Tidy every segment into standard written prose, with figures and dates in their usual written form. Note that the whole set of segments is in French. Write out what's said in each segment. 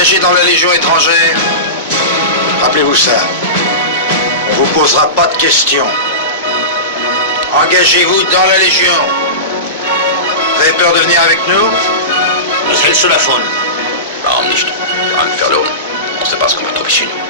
engagé dans la Légion étrangère. Rappelez-vous ça. On vous posera pas de questions. Engagez-vous dans la Légion. Vous avez peur de venir avec nous? Was hältst du davon? Warum nicht? Wir haben verloren. On sait pas ce qu'on va trouver chez nous.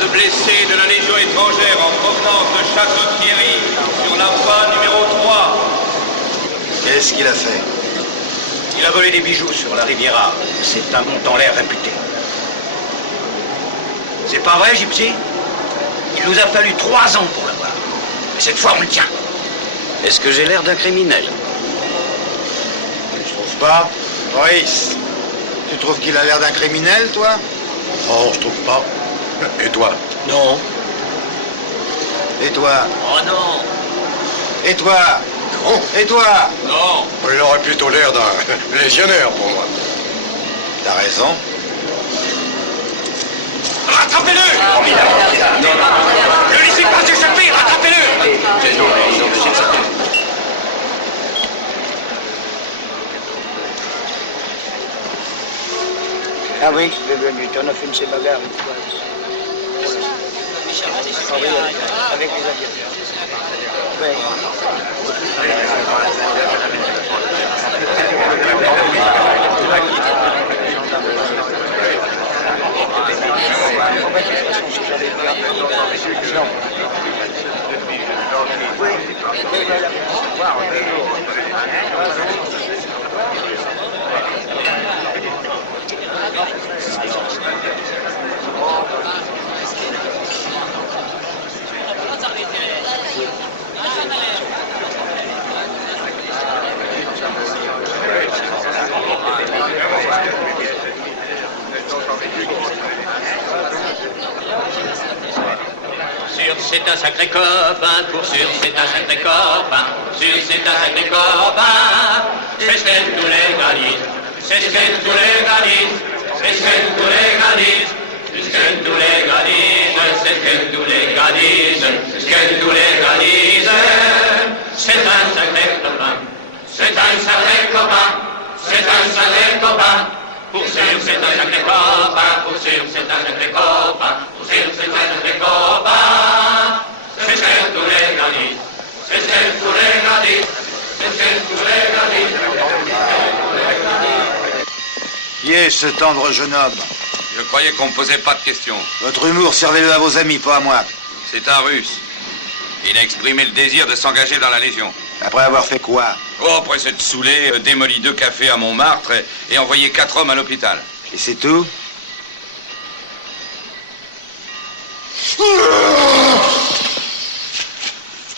De blessés de la Légion étrangère en provenance de Château-Thierry sur la voie numéro 3. Qu'est-ce qu'il a fait? Il a volé des bijoux sur la Riviera. C'est un montant en l'air réputé. C'est pas vrai, Gypsy? Il nous a fallu 3 ans pour l'avoir. Mais cette fois, on le tient. Est-ce que j'ai l'air d'un criminel? Je trouve pas. Maurice, tu trouves qu'il a l'air d'un criminel, toi? Oh, je trouve pas. Et toi? Non. Et toi? Oh non. Et toi? Non. Et toi? Non. Il aurait plutôt l'air d'un légionnaire pour moi. T'as raison. Rattrapez-le! Ne laissez pas s'échapper! Rattrapez-le! Ah oui, bienvenue. On a fait une ces bagarres une fois. Ah oui, avec les aviateurs. Ouais. C'est un sacré copain, pour sûr c'est un sacré copain, sûr c'est un sacré copain. C'est ce qu'elle nous légalise, c'est ce qu'elle nous légalise, c'est ce qu'elle nous légalise, c'est ce qu'elle nous légalise, c'est ce qu'elle nous légalise, c'est ce qu'elle nous légalise. C'est un sacré copain, c'est un sacré copain, c'est un sacré copain. Pour sûr c'est un sacré copain, pour sûr c'est un sacré copain, pour sûr c'est un sacré copain. C'est ce qu'elle nous légalise, c'est ce qu'elle nous légalise, c'est ce qu'elle nous légalise. Qui est ce tendre jeune homme? Je croyais qu'on me posait pas de questions. Votre humour, servez-le à vos amis, pas à moi. C'est un Russe. Il a exprimé le désir de s'engager dans la Légion. Après avoir fait quoi? Oh, après s'être saoulé, démoli 2 cafés à Montmartre et envoyé 4 hommes à l'hôpital. Et c'est tout?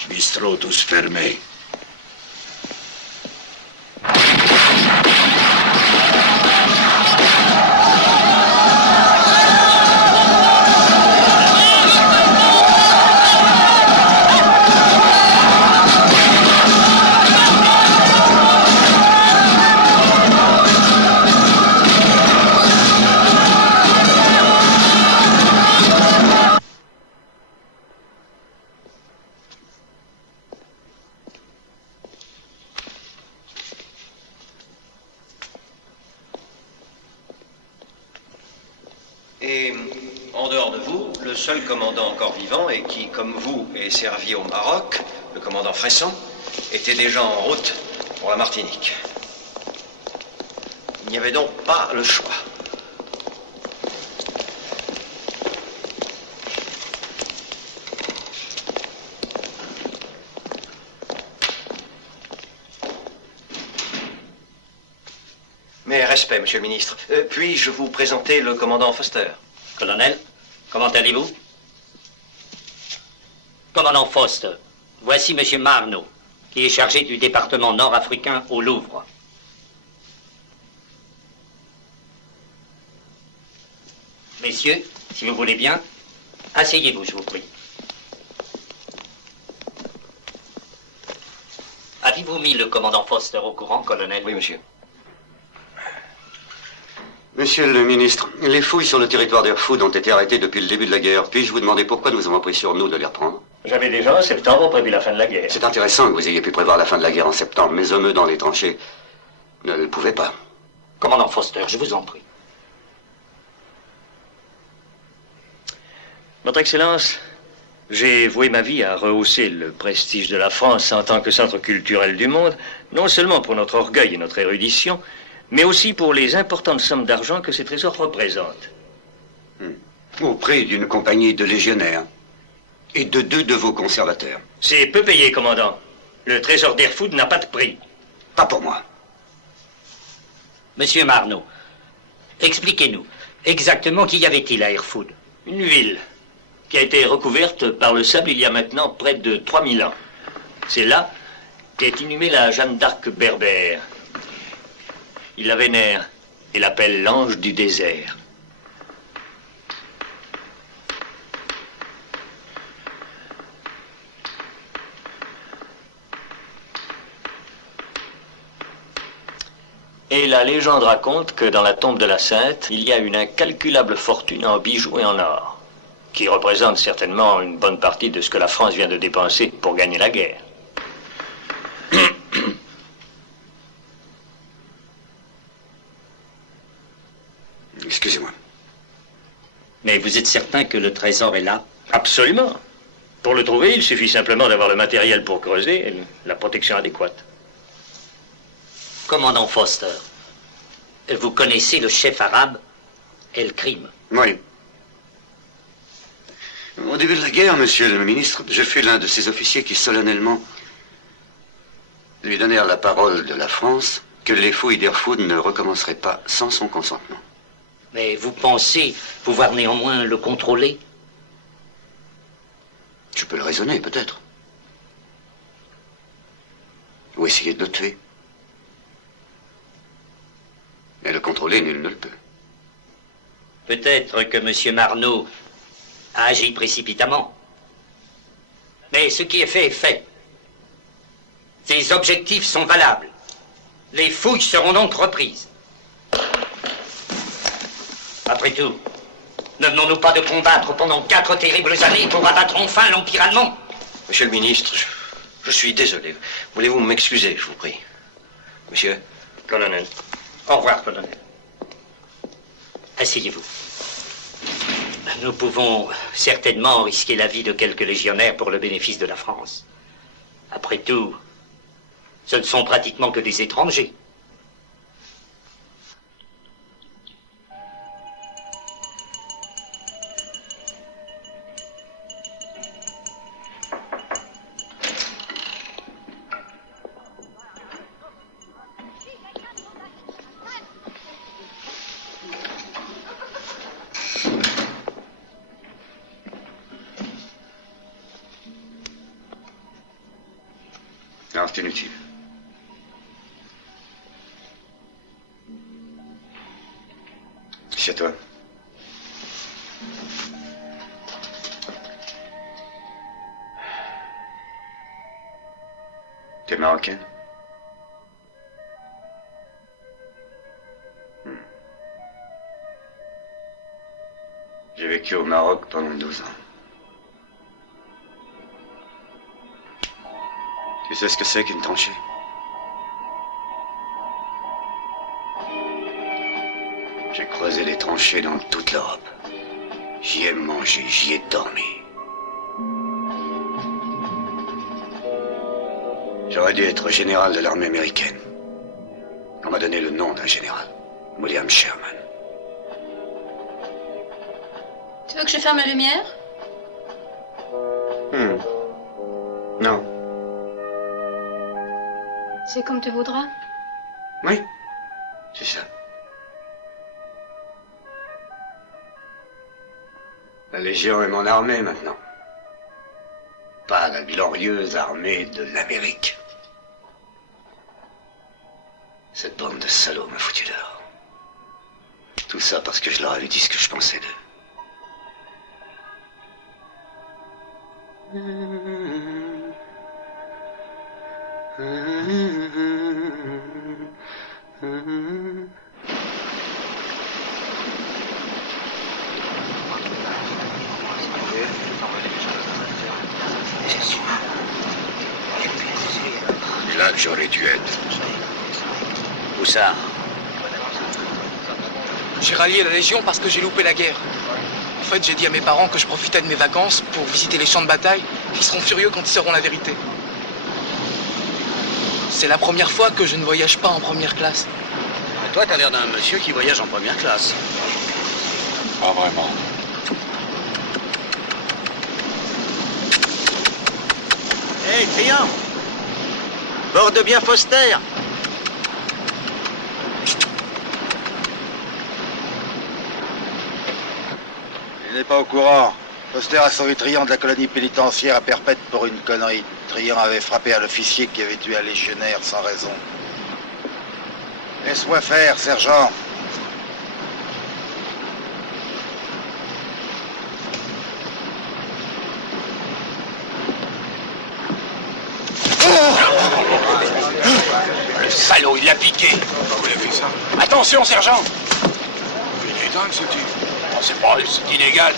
Bistrot tous fermés. Et en dehors de vous, le seul commandant encore vivant et qui, comme vous, est servi au Maroc, le commandant Fresson, était déjà en route pour la Martinique. Il n'y avait donc pas le choix. Mes respects, monsieur le ministre. Puis-je vous présenter le commandant Foster? Colonel, comment allez-vous? Commandant Foster, voici monsieur Marno, qui est chargé du département nord-africain au Louvre. Messieurs, si vous voulez bien, asseyez-vous, je vous prie. Avez-vous mis le commandant Foster au courant, colonel? Oui, monsieur. Monsieur le ministre, les fouilles sur le territoire d'Airfood ont été arrêtées depuis le début de la guerre. Puis-je vous demander pourquoi nous avons pris sur nous de les reprendre? J'avais déjà en septembre prévu la fin de la guerre. C'est intéressant que vous ayez pu prévoir la fin de la guerre en septembre. Mes hommes dans les tranchées ne le pouvaient pas. Commandant Foster, je vous en prie. Votre Excellence, j'ai voué ma vie à rehausser le prestige de la France en tant que centre culturel du monde, non seulement pour notre orgueil et notre érudition, mais aussi pour les importantes sommes d'argent que ces trésors représentent. Au prix d'une compagnie de légionnaires et de 2 de vos conservateurs. C'est peu payé, commandant. Le trésor d'Airfood n'a pas de prix. Pas pour moi. Monsieur Marneau, expliquez-nous, exactement qu'y avait-il à Airfood? Une ville qui a été recouverte par le sable il y a maintenant près de 3000 ans. C'est là qu'est inhumée la Jeanne d'Arc berbère. Il la vénère et l'appelle l'ange du désert. Et la légende raconte que dans la tombe de la Sainte, il y a une incalculable fortune en bijoux et en or, qui représente certainement une bonne partie de ce que la France vient de dépenser pour gagner la guerre. Excusez-moi. Mais vous êtes certain que le trésor est là? Absolument. Pour le trouver, il suffit simplement d'avoir le matériel pour creuser et la protection adéquate. Commandant Foster, vous connaissez le chef arabe El-Krim? Oui. Au début de la guerre, monsieur le ministre, je fus l'un de ces officiers qui solennellement lui donnèrent la parole de la France que les fouilles d'Airfood ne recommenceraient pas sans son consentement. Mais vous pensez pouvoir néanmoins le contrôler? Je peux le raisonner, peut-être. Ou essayer de le tuer. Mais le contrôler, nul ne le peut. Peut-être que M. Marneau a agi précipitamment. Mais ce qui est fait. Ses objectifs sont valables. Les fouilles seront donc reprises. Après tout, ne venons-nous pas de combattre pendant 4 terribles années pour abattre enfin l'Empire allemand? Monsieur le ministre, je suis désolé. Voulez-vous m'excuser, je vous prie? Monsieur? Colonel. Au revoir, colonel. Asseyez-vous. Nous pouvons certainement risquer la vie de quelques légionnaires pour le bénéfice de la France. Après tout, ce ne sont pratiquement que des étrangers. Non, c'est inutile. C'est à toi. T'es marocaine? J'ai vécu au Maroc pendant 12 ans. Tu sais ce que c'est qu'une tranchée? J'ai creusé les tranchées dans toute l'Europe. J'y ai mangé, j'y ai dormi. J'aurais dû être général de l'armée américaine. On m'a donné le nom d'un général, William Sherman. Tu veux que je ferme la lumière? Non. C'est comme tu voudras. Oui, c'est ça. La Légion est mon armée maintenant. Pas la glorieuse armée de l'Amérique. Cette bande de salauds m'a foutu dehors. Tout ça parce que je leur avais dit ce que je pensais d'eux. Là que j'aurais dû être. Où ça? J'ai rallié la Légion parce que j'ai loupé la guerre. En fait, j'ai dit à mes parents que je profitais de mes vacances pour visiter les champs de bataille, qu'ils seront furieux quand ils sauront la vérité. C'est la première fois que je ne voyage pas en première classe. Mais toi, t'as l'air d'un monsieur qui voyage en première classe. Pas vraiment. Hé, client! Borde bien Foster! Il n'est pas au courant. Foster a sauvé Trian de la colonie pénitentiaire à Perpète pour une connerie. Trian avait frappé un officier qui avait tué un légionnaire sans raison. Laisse-moi faire, sergent. Le salaud, il l'a piqué! Vous l'avez vu ça? Attention, sergent! Il est dingue ce type. C'est pas, c'est illégal.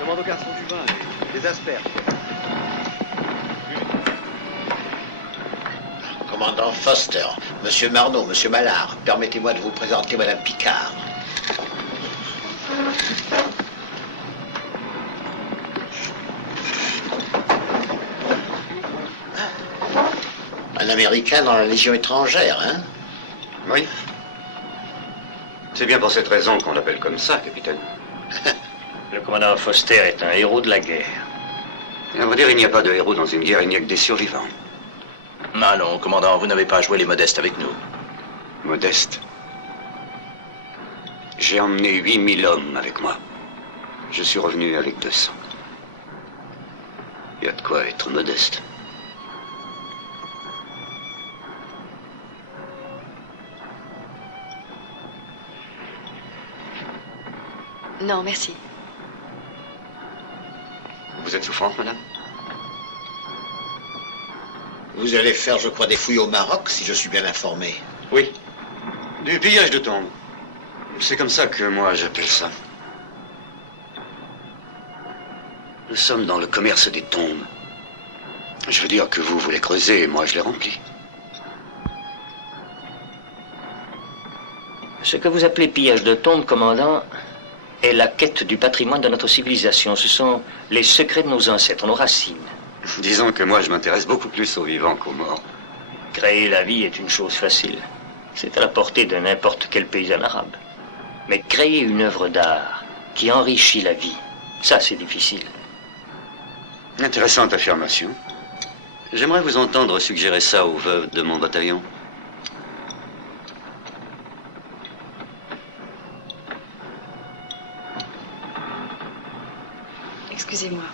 Demande au garçon du vin et des asperges. Commandant Foster, Monsieur Marneau, Monsieur Mallard, permettez-moi de vous présenter Madame Picard. Un Américain dans la Légion étrangère, hein? Oui. C'est bien pour cette raison qu'on l'appelle comme ça, capitaine. Le commandant Foster est un héros de la guerre. Et à vrai dire, il n'y a pas de héros dans une guerre, il n'y a que des survivants. Non, commandant, vous n'avez pas joué les modestes avec nous. Modeste. J'ai emmené 8000 hommes avec moi. Je suis revenu avec 200. Il y a de quoi être modeste. Non, merci. Vous êtes souffrante, madame? Vous allez faire, je crois, des fouilles au Maroc, si je suis bien informé. Oui. Du pillage de tombes. C'est comme ça que moi j'appelle ça. Nous sommes dans le commerce des tombes. Je veux dire que vous les creusez et moi je les remplis. Ce que vous appelez pillage de tombes, commandant, est la quête du patrimoine de notre civilisation. Ce sont les secrets de nos ancêtres, nos racines. Disons que moi je m'intéresse beaucoup plus aux vivants qu'aux morts. Créer la vie est une chose facile. C'est à la portée de n'importe quel paysan arabe. Mais créer une œuvre d'art qui enrichit la vie, ça c'est difficile. Intéressante affirmation. J'aimerais vous entendre suggérer ça aux veuves de mon bataillon. Excusez-moi.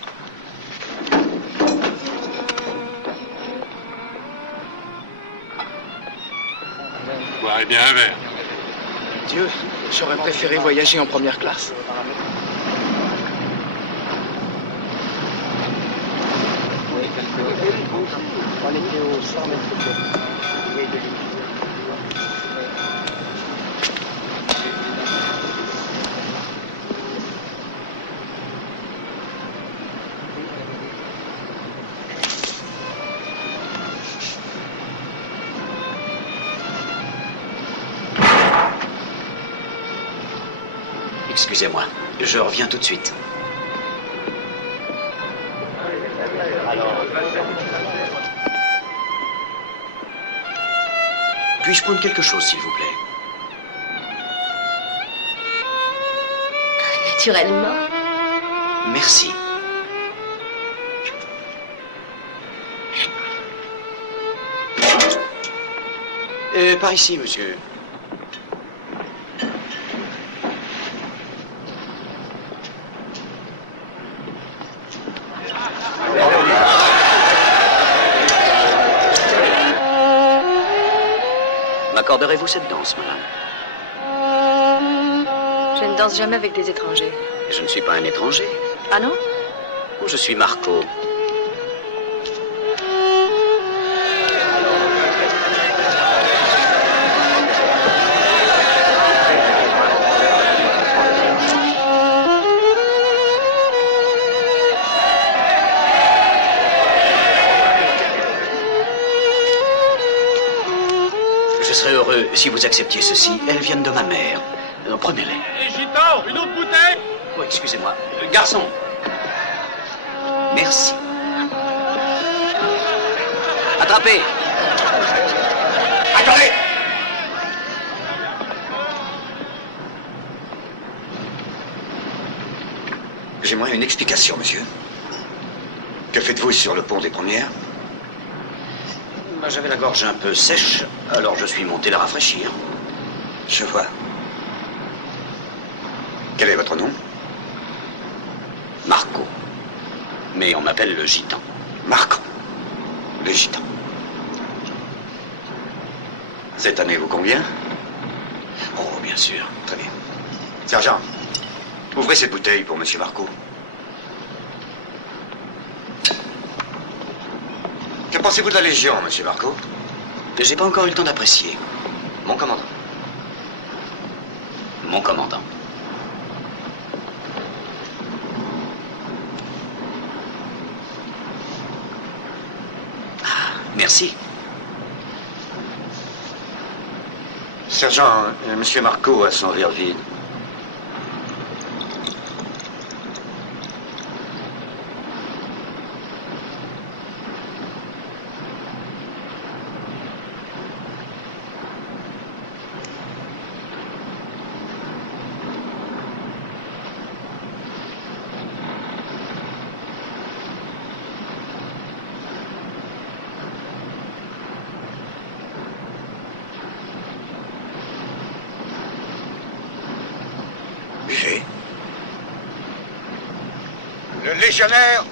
Boirez bien un verre. Dieu, j'aurais préféré voyager en première classe. On était au 100 mètres de Excusez-moi, je reviens tout de suite. Puis-je prendre quelque chose, s'il vous plaît? naturellement. Merci. Par ici, monsieur. M'accorderez-vous cette danse, madame? Je ne danse jamais avec des étrangers. Je ne suis pas un étranger. Ah non? Je suis Marco. Je serais heureux si vous acceptiez ceci. Elles viennent de ma mère. Prenez-les. Et Gitan, une autre bouteille? Oh, excusez-moi. Garçon. Merci. Attrapez. Attendez. J'aimerais une explication, monsieur. Que faites-vous sur le pont des Premières? J'avais la gorge un peu sèche, alors je suis monté la rafraîchir. Je vois. Quel est votre nom? Marco. Mais on m'appelle le gitan. Marco. Le gitan. Cette année vous convient? Oh, bien sûr. Très bien. Sergent, ouvrez cette bouteille pour monsieur Marco. Que pensez-vous de la Légion, monsieur Marco? J'ai pas encore eu le temps d'apprécier. Mon commandant. Mon commandant. Ah, merci. Sergent, monsieur Marco a son verre vide. Buvez. Le légionnaire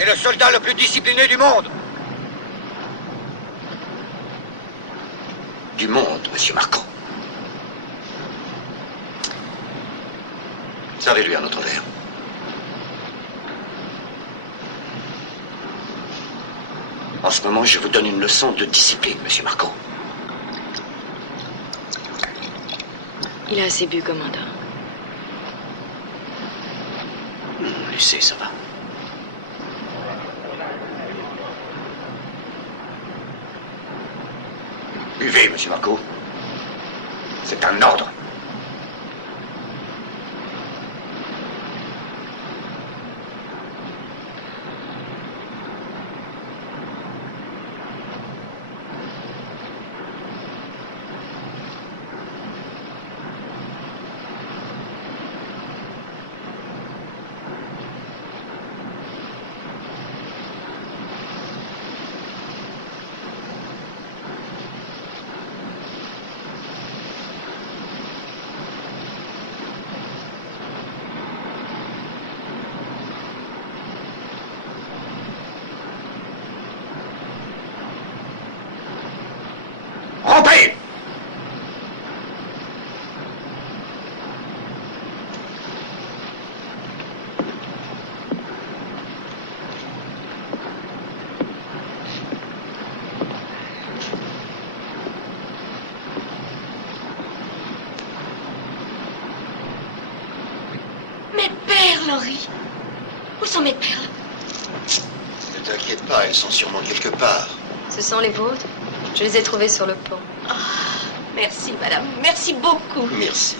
est le soldat le plus discipliné du monde. Du monde, monsieur Marco. Servez-lui un autre verre. En ce moment, je vous donne une leçon de discipline, monsieur Marco. Il a assez bu, commandant. Laissez, ça va. Buvez, monsieur Marco. C'est un ordre. Rompez! Mes perles, Henri. Où sont mes perles? Ne t'inquiète pas, elles sont sûrement quelque part. Ce sont les vôtres? Je les ai trouvées sur le pont. Ah, merci, madame. Merci beaucoup. Merci.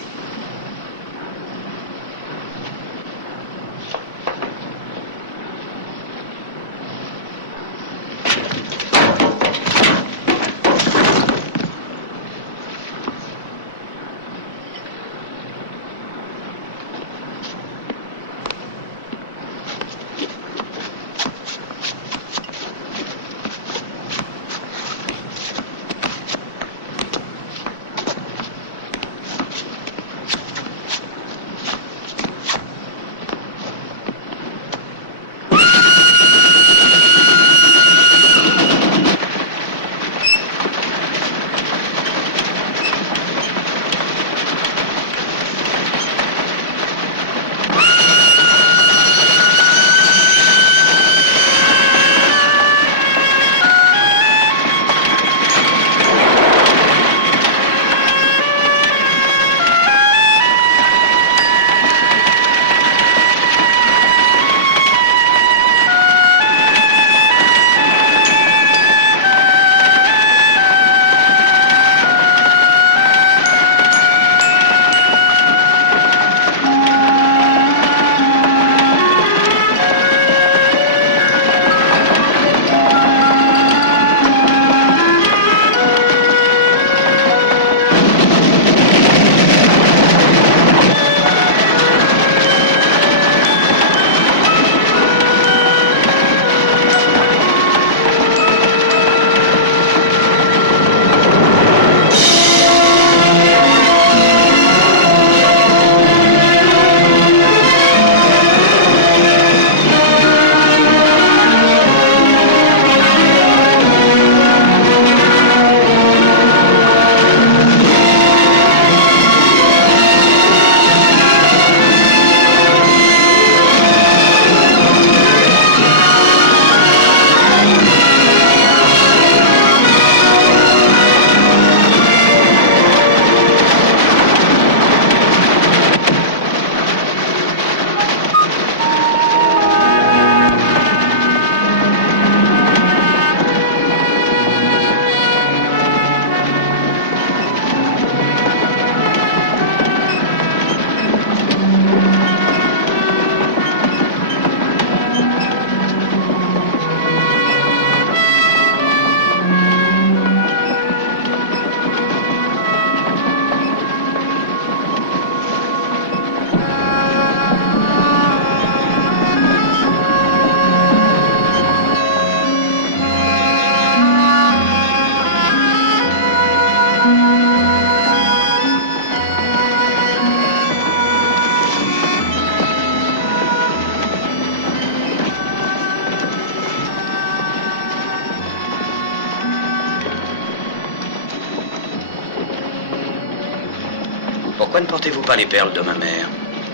Pourquoi ne portez-vous pas les perles de ma mère?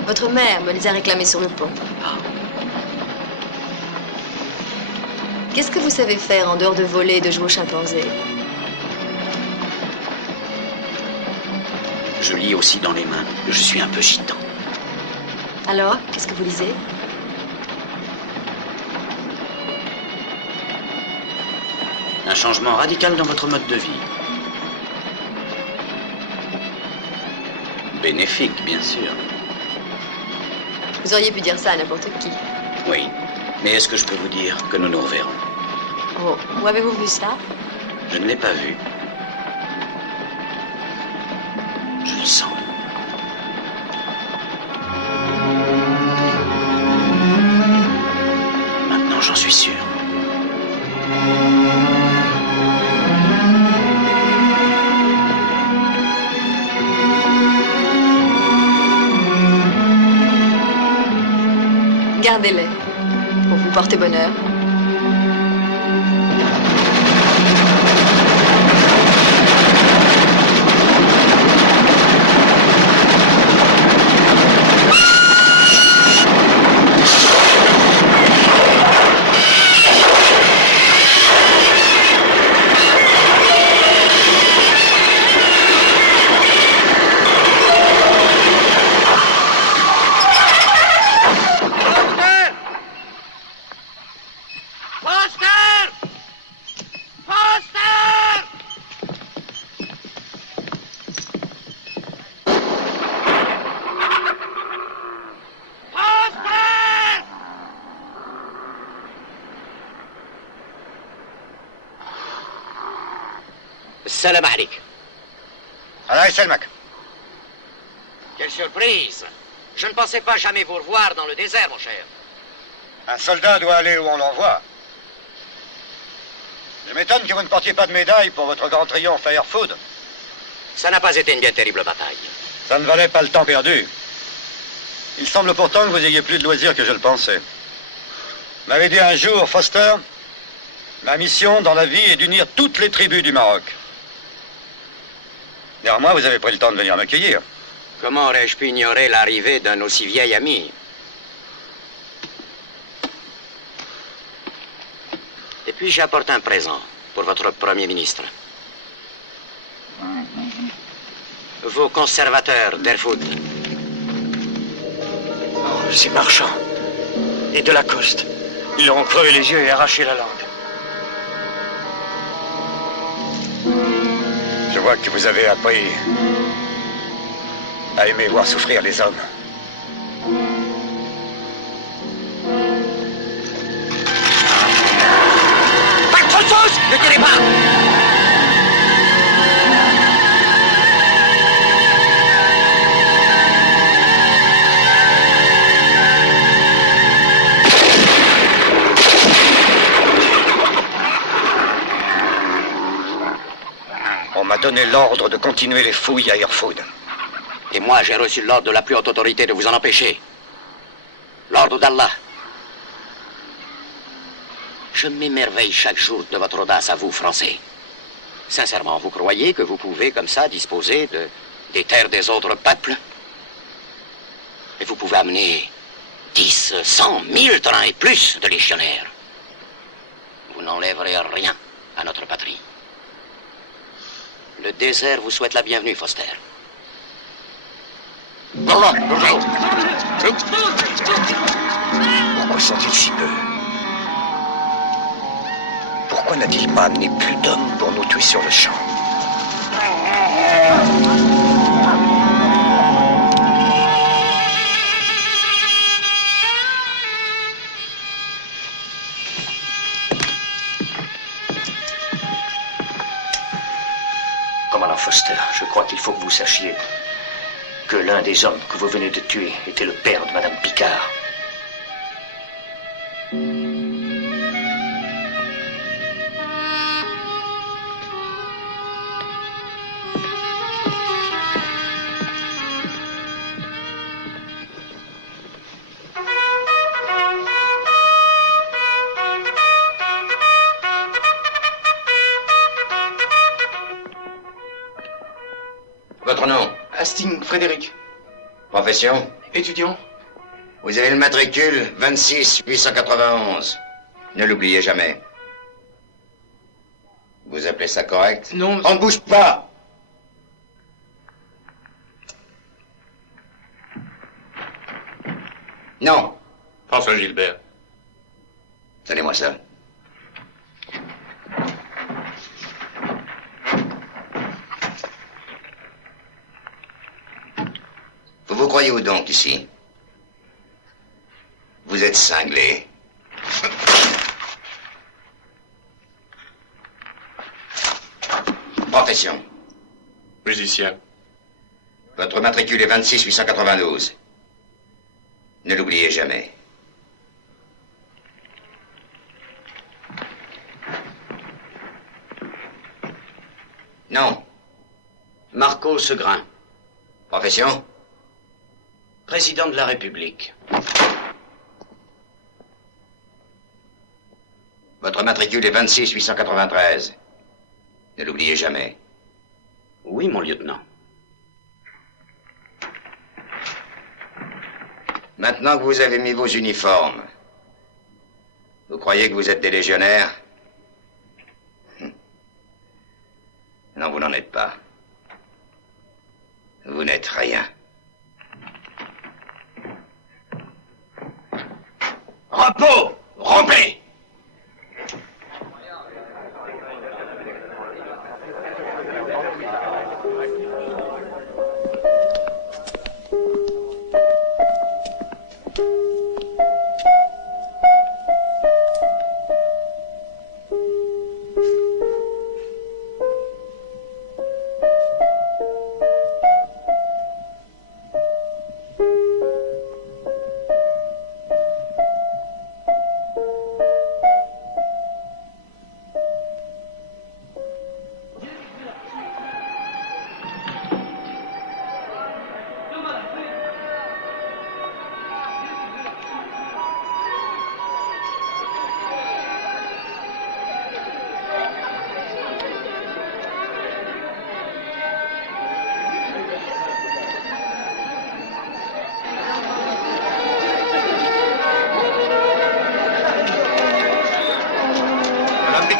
Votre mère me les a réclamées sur le pont. Qu'est-ce que vous savez faire en dehors de voler et de jouer aux chimpanzés? Je lis aussi dans les mains. Je suis un peu gitan. Alors, qu'est-ce que vous lisez? Un changement radical dans votre mode de vie. Bénéfique, bien sûr. Vous auriez pu dire ça à n'importe qui. Oui. Mais est-ce que je peux vous dire que nous nous reverrons? Oh, où avez-vous vu ça? Je ne l'ai pas vu. Je le sens. Maintenant, j'en suis sûr. Gardez-les. Pour vous porter bonheur. Salam alaikum. Allah Selmak. Quelle surprise! Je ne pensais pas jamais vous revoir dans le désert, mon cher. Un soldat doit aller où on l'envoie. Je m'étonne que vous ne portiez pas de médaille pour votre grand triomphe à Erfoud. Ça n'a pas été une bien terrible bataille. Ça ne valait pas le temps perdu. Il semble pourtant que vous ayez plus de loisirs que je le pensais. Vous m'avez dit un jour, Foster, ma mission dans la vie est d'unir toutes les tribus du Maroc. Néanmoins, vous avez pris le temps de venir m'accueillir. Comment aurais-je pu ignorer l'arrivée d'un aussi vieil ami? Et puis j'apporte un présent pour votre Premier ministre. Vos conservateurs d'Erfoud. Oh, ces marchands. Et de la Coste. Ils leur ont crevé les yeux et arraché la langue. Je vois que vous avez appris à aimer voir souffrir les hommes. Pas trop de sauce! Ne tirez pas! On m'a donné l'ordre de continuer les fouilles à Erfoud. Et moi, j'ai reçu l'ordre de la plus haute autorité de vous en empêcher. L'ordre d'Allah. Je m'émerveille chaque jour de votre audace à vous, Français. Sincèrement, vous croyez que vous pouvez, comme ça, disposer des terres des autres peuples? Et vous pouvez amener 10, 100, 1000 trains et plus de légionnaires. Vous n'enlèverez rien à notre patrie. Le désert vous souhaite la bienvenue, Foster. Pourquoi sont-ils si peu? Pourquoi n'a-t-il pas amené plus d'hommes pour nous tuer sur le champ? Commandant Foster, je crois qu'il faut que vous sachiez que l'un des hommes que vous venez de tuer était le père de Madame Picard. Votre nom? Hastings, Frédéric. Profession? Étudiant. Vous avez le matricule 26 891. Ne l'oubliez jamais. Vous appelez ça correct? Non. On ne bouge pas! Non. François Gilbert. Donnez-moi ça. Vous vous croyez où donc ici? Vous êtes cinglé. Profession. Musicien. Votre matricule est 26 892. Ne l'oubliez jamais. Non. Marco Segrin, Profession? président de la République. Votre matricule est 26 893. Ne l'oubliez jamais. Oui, mon lieutenant. Maintenant que vous avez mis vos uniformes, vous croyez que vous êtes des légionnaires? Non, vous n'en êtes pas. Vous n'êtes rien. Repos! Rompez!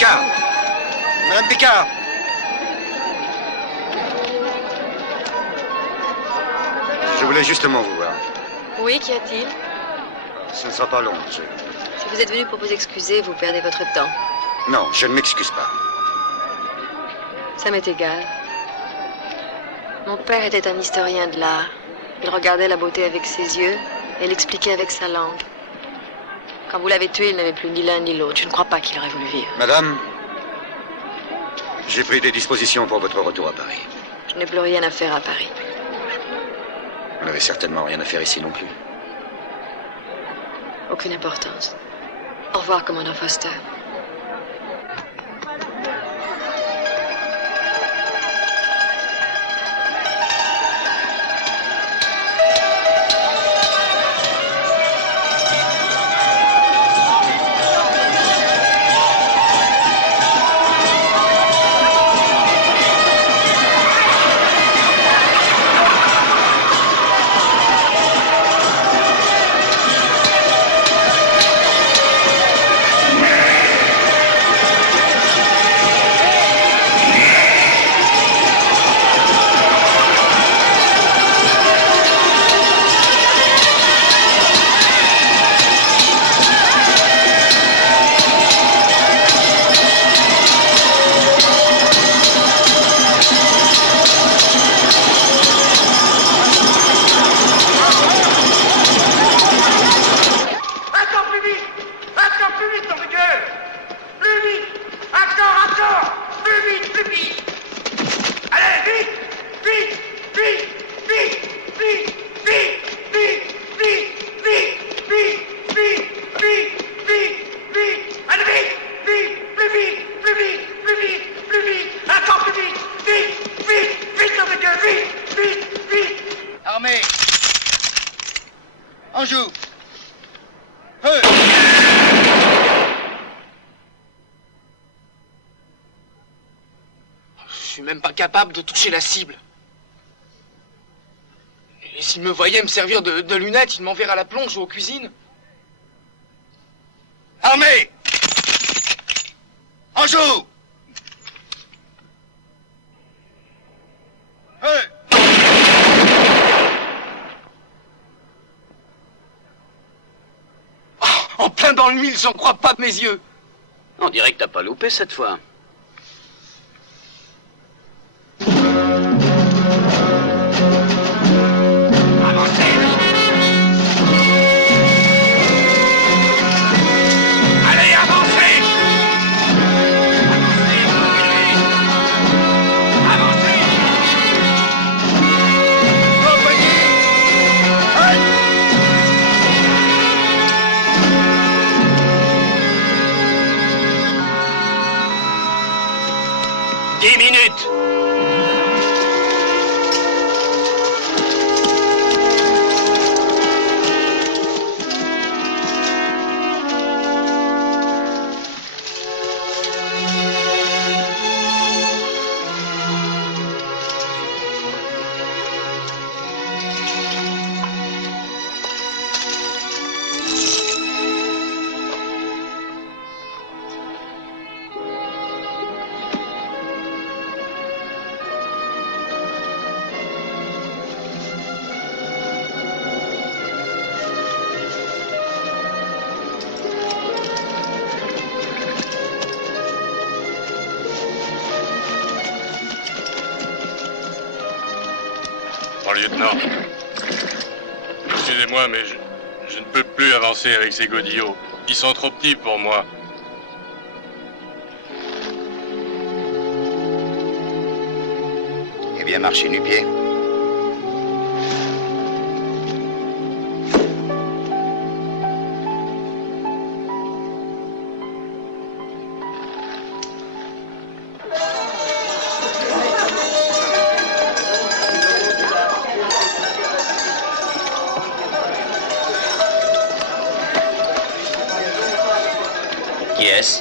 Picard! Madame Picard! Je voulais justement vous voir. Oui, qu'y a-t-il? Ce ne sera pas long. Si vous êtes venu pour vous excuser, vous perdez votre temps. Non, je ne m'excuse pas. Ça m'est égal. Mon père était un historien de l'art. Il regardait la beauté avec ses yeux et l'expliquait avec sa langue. Quand vous l'avez tué, il n'avait plus ni l'un ni l'autre. Je ne crois pas qu'il aurait voulu vivre. Madame, j'ai pris des dispositions pour votre retour à Paris. Je n'ai plus rien à faire à Paris. Vous n'avez certainement rien à faire ici non plus. Aucune importance. Au revoir, commandant Foster. Anjou! Feu! Je suis même pas capable de toucher la cible. Et s'il me voyait me servir de lunettes, il m'enverrait à la plonge ou aux cuisines. Armée! En joue! En plein dans le mille, j'en crois pas de mes yeux. On dirait que t'as pas loupé cette fois. Allez, avancez! Avancez! 10 minutes. Mon lieutenant, excusez-moi, mais je ne peux plus avancer avec ces godillots. Ils sont trop petits pour moi. Eh bien, marchez nu-pied. Qui est-ce?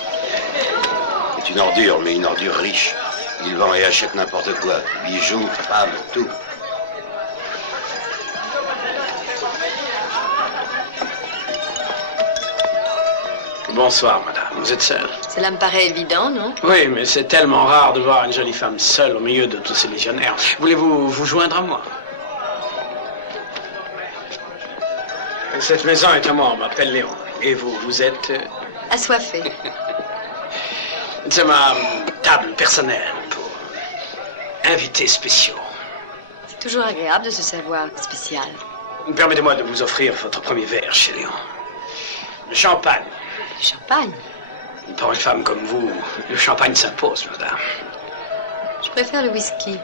C'est une ordure, mais une ordure riche. Il vend et achète n'importe quoi. Bijoux, femmes, tout. Bonsoir, madame. Vous êtes seule? Cela me paraît évident, non? Oui, mais c'est tellement rare de voir une jolie femme seule au milieu de tous ces légionnaires. Voulez-vous vous joindre à moi? Cette maison est à moi, on m'appelle Léon. Et vous, vous êtes... Assoiffé. C'est ma table personnelle pour invités spéciaux. C'est toujours agréable de se savoir spécial. Permettez-moi de vous offrir votre premier verre chez Léon. Le champagne. Du champagne? Pour une femme comme vous, le champagne s'impose, madame. Je préfère le whisky.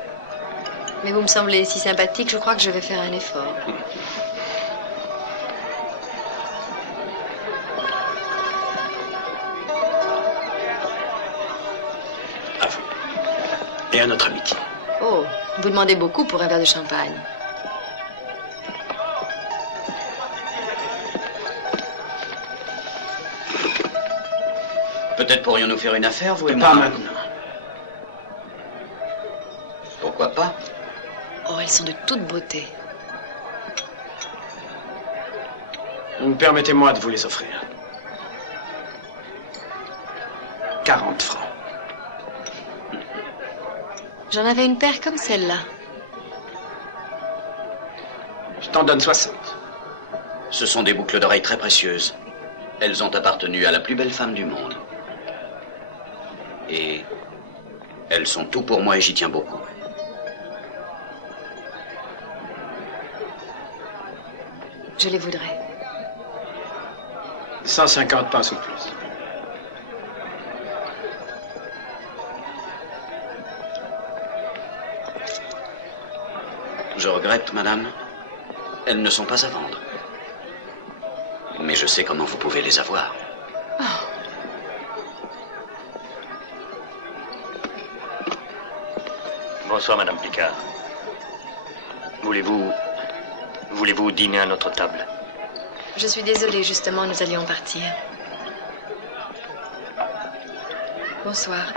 Mais vous me semblez si sympathique, je crois que je vais faire un effort. À vous. Et à notre amitié. Oh, vous demandez beaucoup pour un verre de champagne. Peut-être pourrions-nous faire une affaire, vous et moi? Pas maintenant. Pourquoi pas? Oh, elles sont de toute beauté. Permettez-moi de vous les offrir. 40 francs. J'en avais une paire comme celle-là. Je t'en donne 60. Ce sont des boucles d'oreilles très précieuses. Elles ont appartenu à la plus belle femme du monde. Et elles sont tout pour moi et j'y tiens beaucoup. Je les voudrais. 150 pinces ou plus. Je regrette, madame. Elles ne sont pas à vendre. Mais je sais comment vous pouvez les avoir. Bonsoir, Madame Picard. Voulez-vous dîner à notre table? Je suis désolée, justement, nous allions partir. Bonsoir.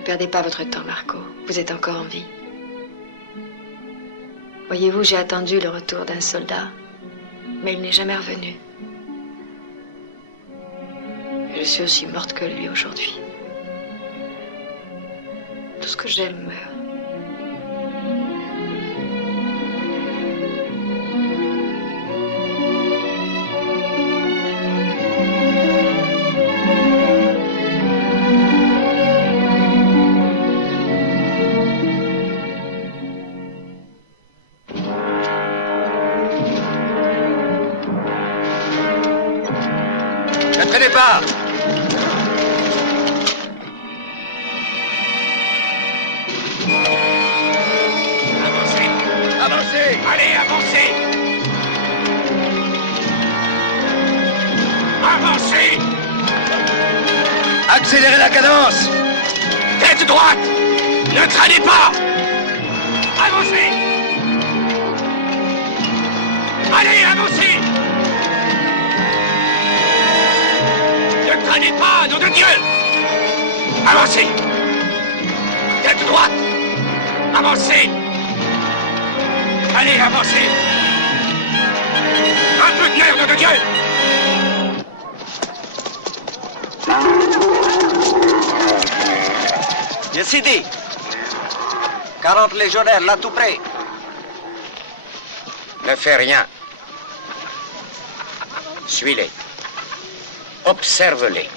Ne perdez pas votre temps, Marco. Vous êtes encore en vie. Voyez-vous, j'ai attendu le retour d'un soldat, mais il n'est jamais revenu. Je suis aussi morte que lui aujourd'hui. Tout ce que j'aime meurt. Ne traînez pas! Avancez! Allez, avancez! Avancez! Accélérez la cadence! Tête droite! Ne traînez pas! Avancez! Allez, avancez! Ne traînez pas, nom de Dieu! Avancez! Tête droite! Avancez! Allez, avancez! Un peu de nerf, nom de Dieu! Yazidi, 40 légionnaires là tout près. Ne fais rien. Suis-les. Observe-les.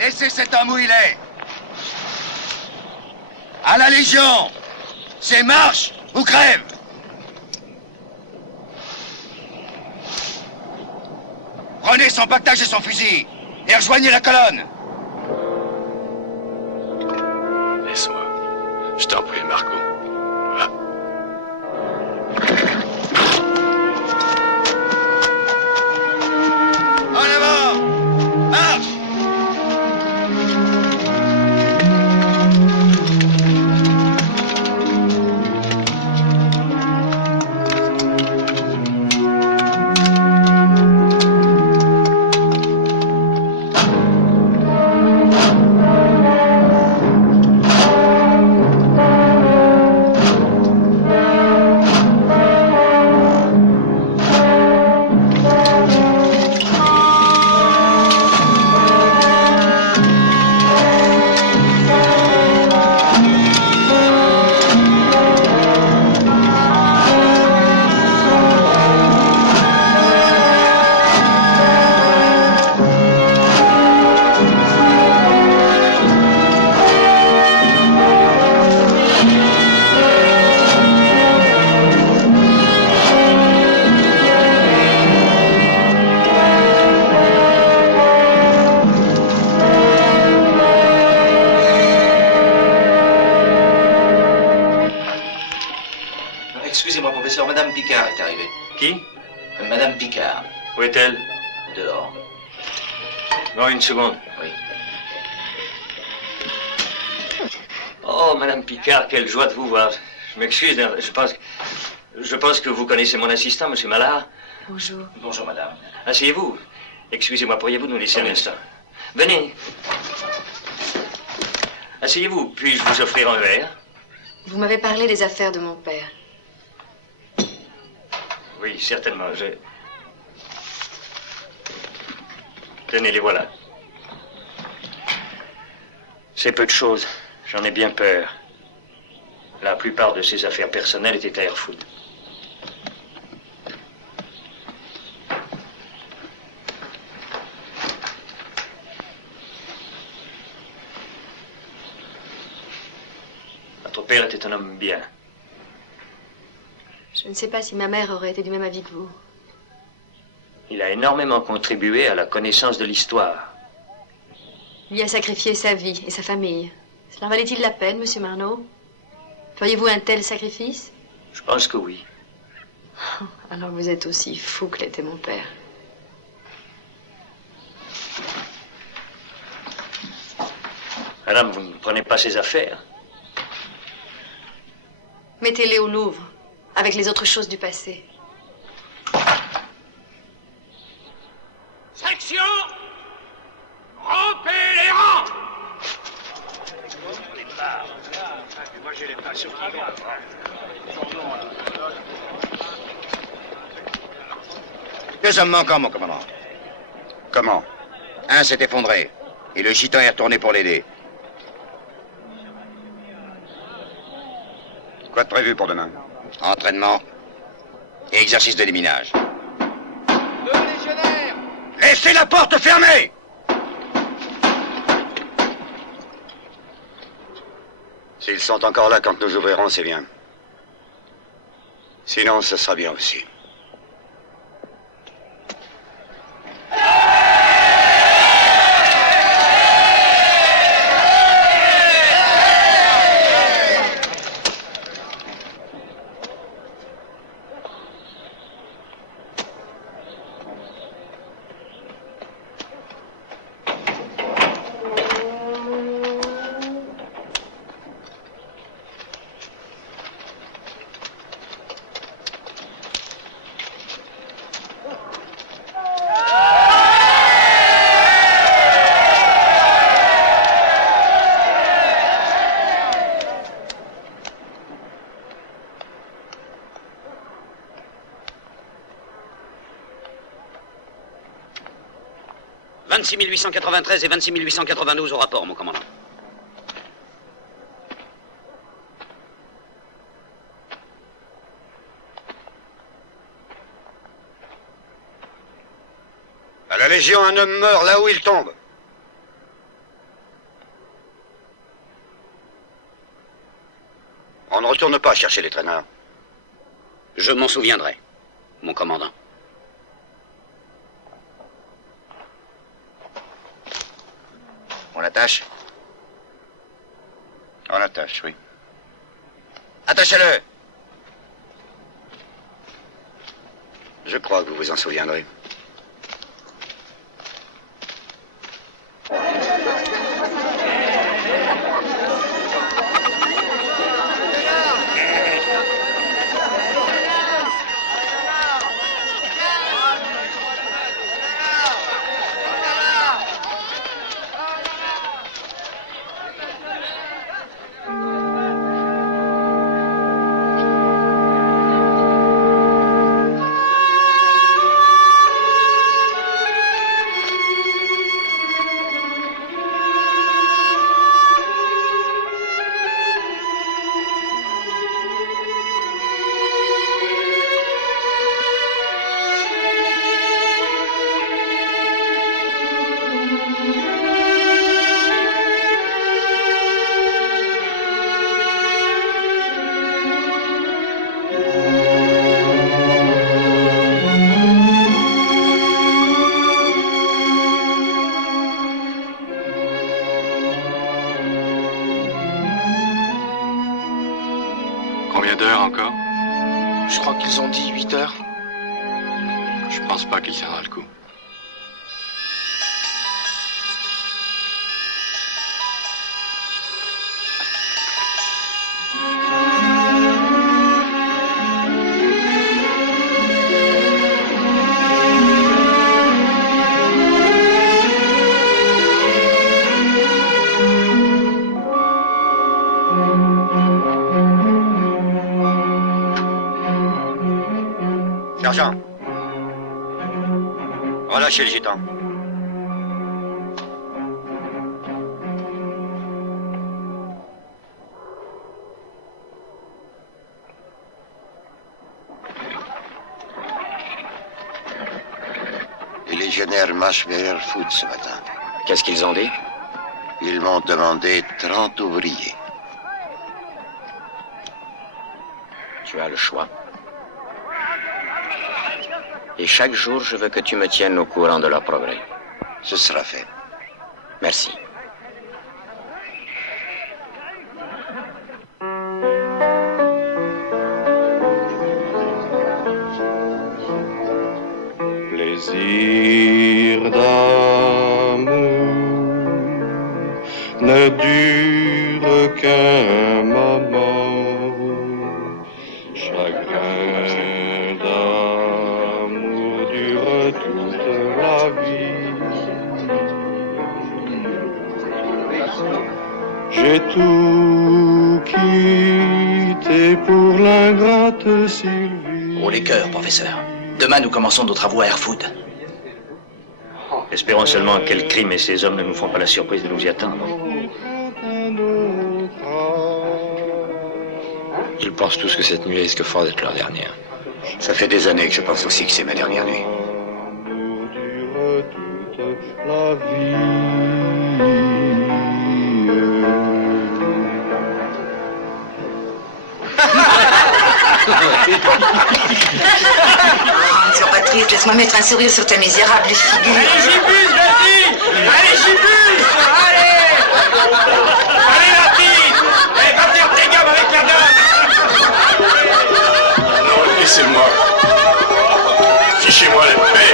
Laissez cet homme où il est. À la Légion, c'est marche ou crève. Prenez son pactage et son fusil et rejoignez la colonne. Laisse-moi. Je t'en prie, Marco. Va. En avant! Marche! Excusez-moi, professeur, Madame Picard est arrivée. Qui? Madame Picard. Où est-elle? Dehors. Non, une seconde. Oui. Oh, Madame Picard, quelle joie de vous voir. Je m'excuse, je pense que vous connaissez mon assistant, Monsieur Mallard. Bonjour. Bonjour, madame. Asseyez-vous. Excusez-moi, pourriez-vous nous laisser un instant? Venez. Asseyez-vous, puis-je vous offrir un verre? Vous m'avez parlé des affaires de mon père. Oui, certainement. Tenez, les voilà. C'est peu de choses. J'en ai bien peur. La plupart de ses affaires personnelles étaient à Erfoud. Votre père était un homme bien. Je ne sais pas si ma mère aurait été du même avis que vous. Il a énormément contribué à la connaissance de l'histoire. Il a sacrifié sa vie et sa famille. Cela valait-il la peine, monsieur Marneau? Feriez-vous un tel sacrifice? Je pense que oui. Alors vous êtes aussi fou que l'était mon père. Madame, vous ne prenez pas ses affaires? Mettez-les au Louvre, avec les autres choses du passé. Section! Rompez les rangs! Moi, j'ai l'impression qu'il va. Deux hommes manquants, mon commandant. Comment? Un s'est effondré, et le gitan est retourné pour l'aider. Quoi de prévu pour demain? Entraînement et exercice de déminage. Le légionnaire! Laissez la porte fermée! S'ils sont encore là quand nous ouvrirons, c'est bien. Sinon, ce sera bien aussi. « 26 893 et 26 892 au rapport, mon commandant. » À la Légion, un homme meurt là où il tombe. On ne retourne pas chercher les traîneurs. Je m'en souviendrai, mon commandant. On l'attache? On attache, oui. Attachez-le! Je crois que vous vous en souviendrez. Combien d'heures encore? Je crois qu'ils ont dit 8 heures. Je pense pas qu'il tiendra le coup. Sergent. Relâchez le gitan. Les légionnaires marchent vers Erfurt ce matin. Qu'est-ce qu'ils ont dit? Ils m'ont demandé 30 ouvriers. Tu as le choix. Et chaque jour, je veux que tu me tiennes au courant de leur progrès. Ce sera fait. Merci. Plaisir d'amour ne dure qu'un moment. Chagrin d'amour dure toute la vie. J'ai tout quitté pour l'ingrate Sylvie. Haut les cœurs, professeur. Demain, nous commençons nos travaux à Airfood. Espérons seulement quel crime et ces hommes ne nous font pas la surprise de nous y attendre. Ils pensent tous que cette nuit risque fort d'être leur dernière. Ça fait des années que je pense aussi que c'est ma dernière nuit. La vie. Ne sois pas triste, laisse-moi mettre un sourire sur ta misérable figure. Allez, Gibus, vas-y! Allez, Gibus! Allez! Allez, la fille! Allez, va faire tes gammes avec la dame! Non, laissez-moi. Fichez-moi la paix.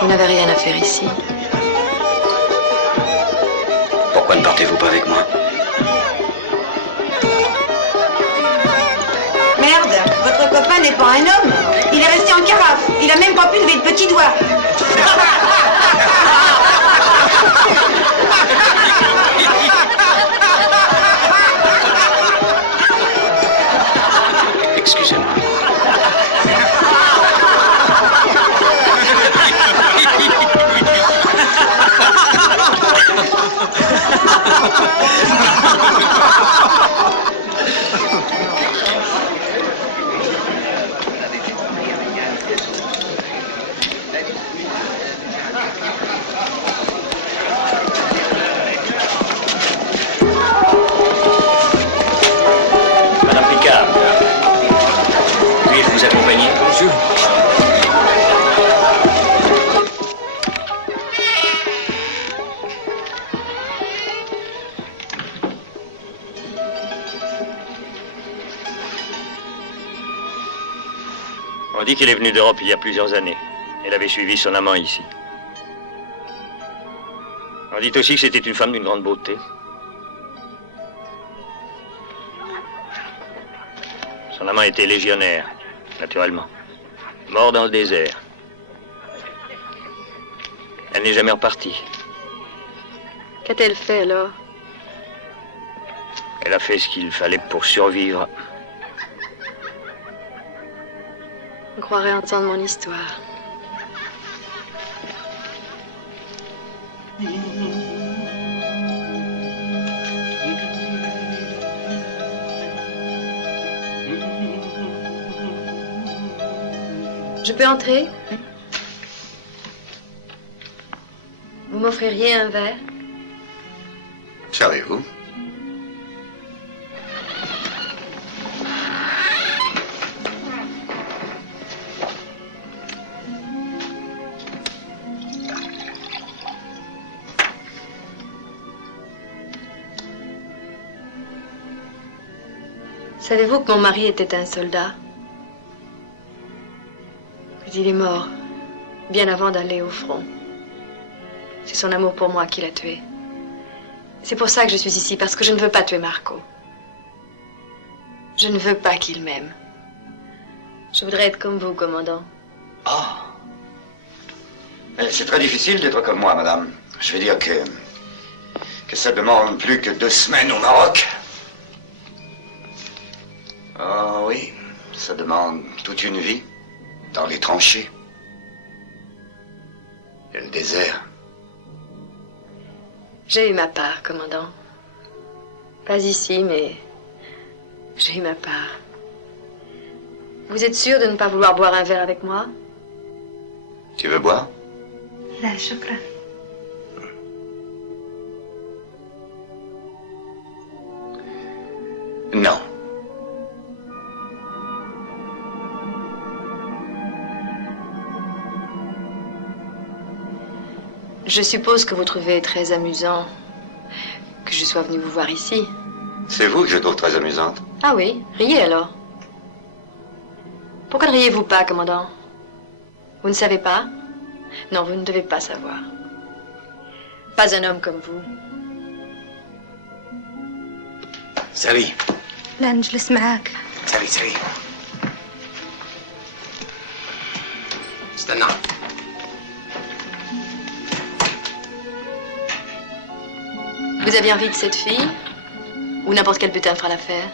Vous n'avez rien à faire ici. Pourquoi ne partez-vous pas avec moi? Merde, votre copain n'est pas un homme. Il est resté en carafe. Il a même pas pu lever le petit doigt. Excusez-moi. Madame Picard, puis-je vous accompagner? Monsieur. On dit qu'il est venu d'Europe il y a plusieurs années. Elle avait suivi son amant ici. On dit aussi que c'était une femme d'une grande beauté. Son amant était légionnaire, naturellement. Mort dans le désert. Elle n'est jamais repartie. Qu'a-t-elle fait alors? Elle a fait ce qu'il fallait pour survivre. On croirait entendre mon histoire. Je peux entrer? Vous m'offririez un verre? Savez-vous? Savez-vous que mon mari était un soldat? Il est mort, bien avant d'aller au front. C'est son amour pour moi qui l'a tué. C'est pour ça que je suis ici, parce que je ne veux pas tuer Marco. Je ne veux pas qu'il m'aime. Je voudrais être comme vous, commandant. Ah. Mais c'est très difficile d'être comme moi, madame. Je veux dire que ça demande plus que 2 semaines au Maroc. Ah oui, ça demande toute une vie. Dans les tranchées. Et le désert. J'ai eu ma part, commandant. Pas ici, mais j'ai eu ma part. Vous êtes sûr de ne pas vouloir boire un verre avec moi? Tu veux boire? لا شكرا. Non. Je suppose que vous trouvez très amusant que je sois venue vous voir ici. C'est vous que je trouve très amusante. Ah oui, riez alors. Pourquoi ne riez-vous pas, commandant? Vous ne savez pas? Non, vous ne devez pas savoir. Pas un homme comme vous. سري لا نجلس معاك. سري سري استنى. Vous aviez envie de cette fille? Ou n'importe quel butin fera l'affaire?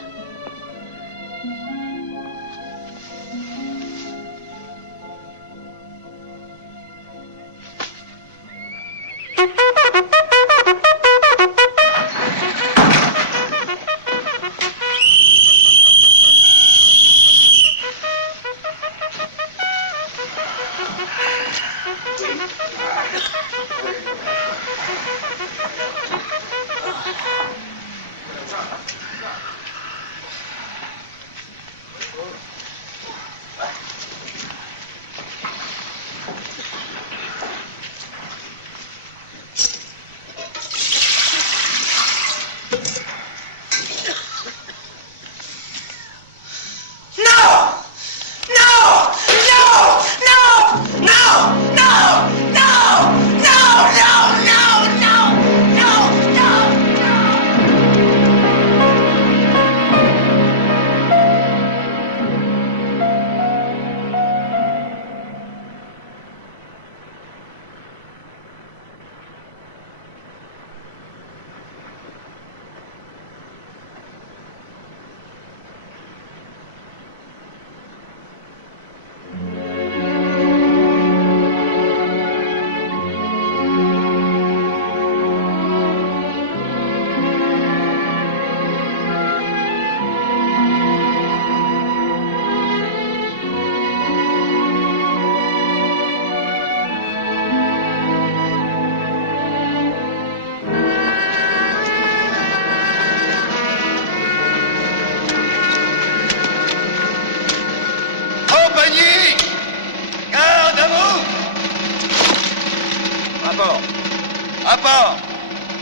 Rapport.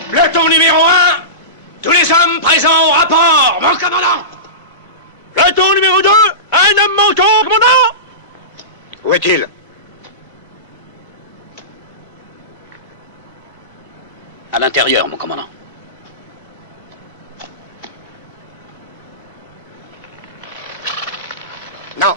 Peloton numéro 1, tous les hommes présents au rapport, mon commandant. Peloton numéro 2, un homme manquant, commandant. Où est-il? À l'intérieur, mon commandant. Non.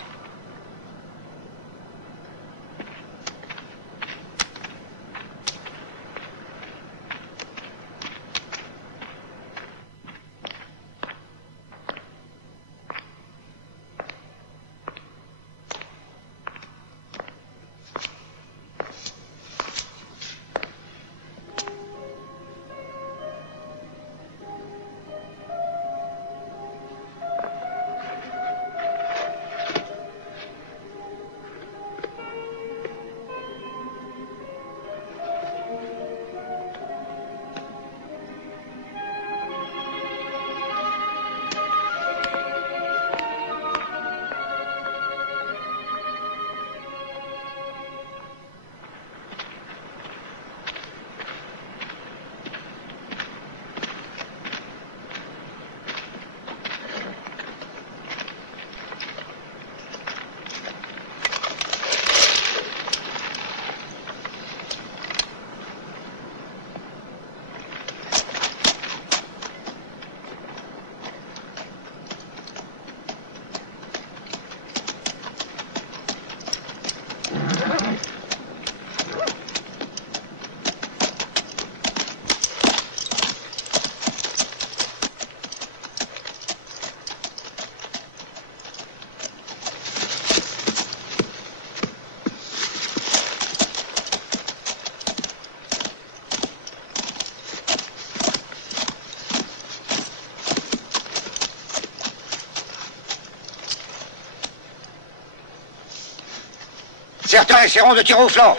Certains essaieront de tirer au flanc.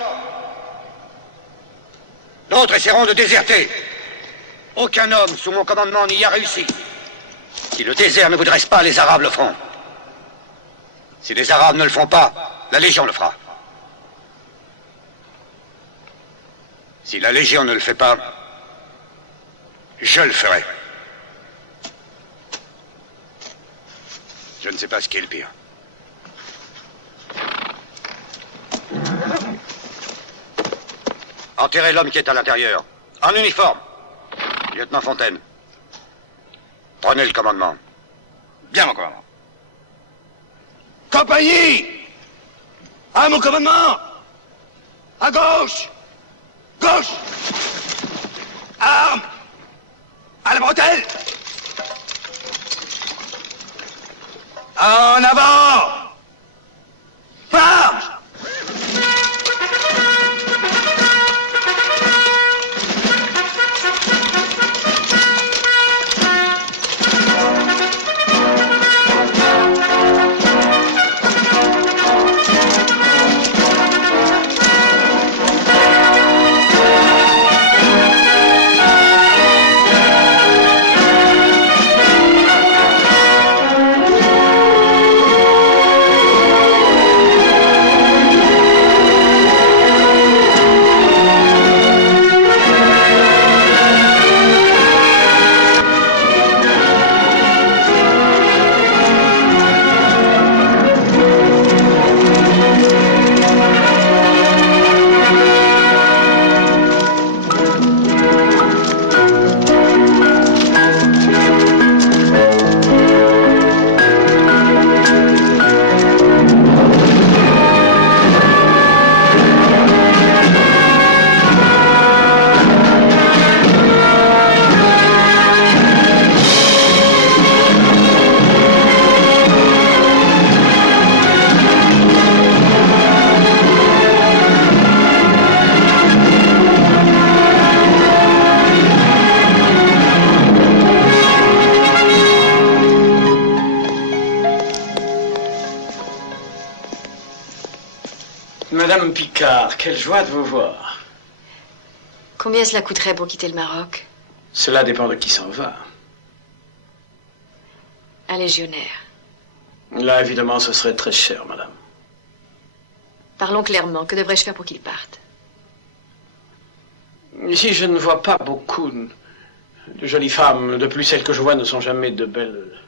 D'autres essaieront de déserter. Aucun homme sous mon commandement n'y a réussi. Si le désert ne vous dresse pas, les Arabes le feront. Si les Arabes ne le font pas, la Légion le fera. Si la Légion ne le fait pas, je le ferai. Je ne sais pas ce qui est le pire. Enterrez l'homme qui est à l'intérieur. En uniforme. Lieutenant Fontaine. Prenez le commandement. Bien, mon commandant. Compagnie! À mon commandement! À gauche! Gauche! Armes! À la bretelle! En avant! Marche! Madame Picard, quelle joie de vous voir. Combien cela coûterait pour quitter le Maroc? Cela dépend de qui s'en va. Un légionnaire. Là, évidemment, ce serait très cher, madame. Parlons clairement. Que devrais-je faire pour qu'il parte? Ici, je ne vois pas beaucoup de jolies femmes. De plus, celles que je vois ne sont jamais de belles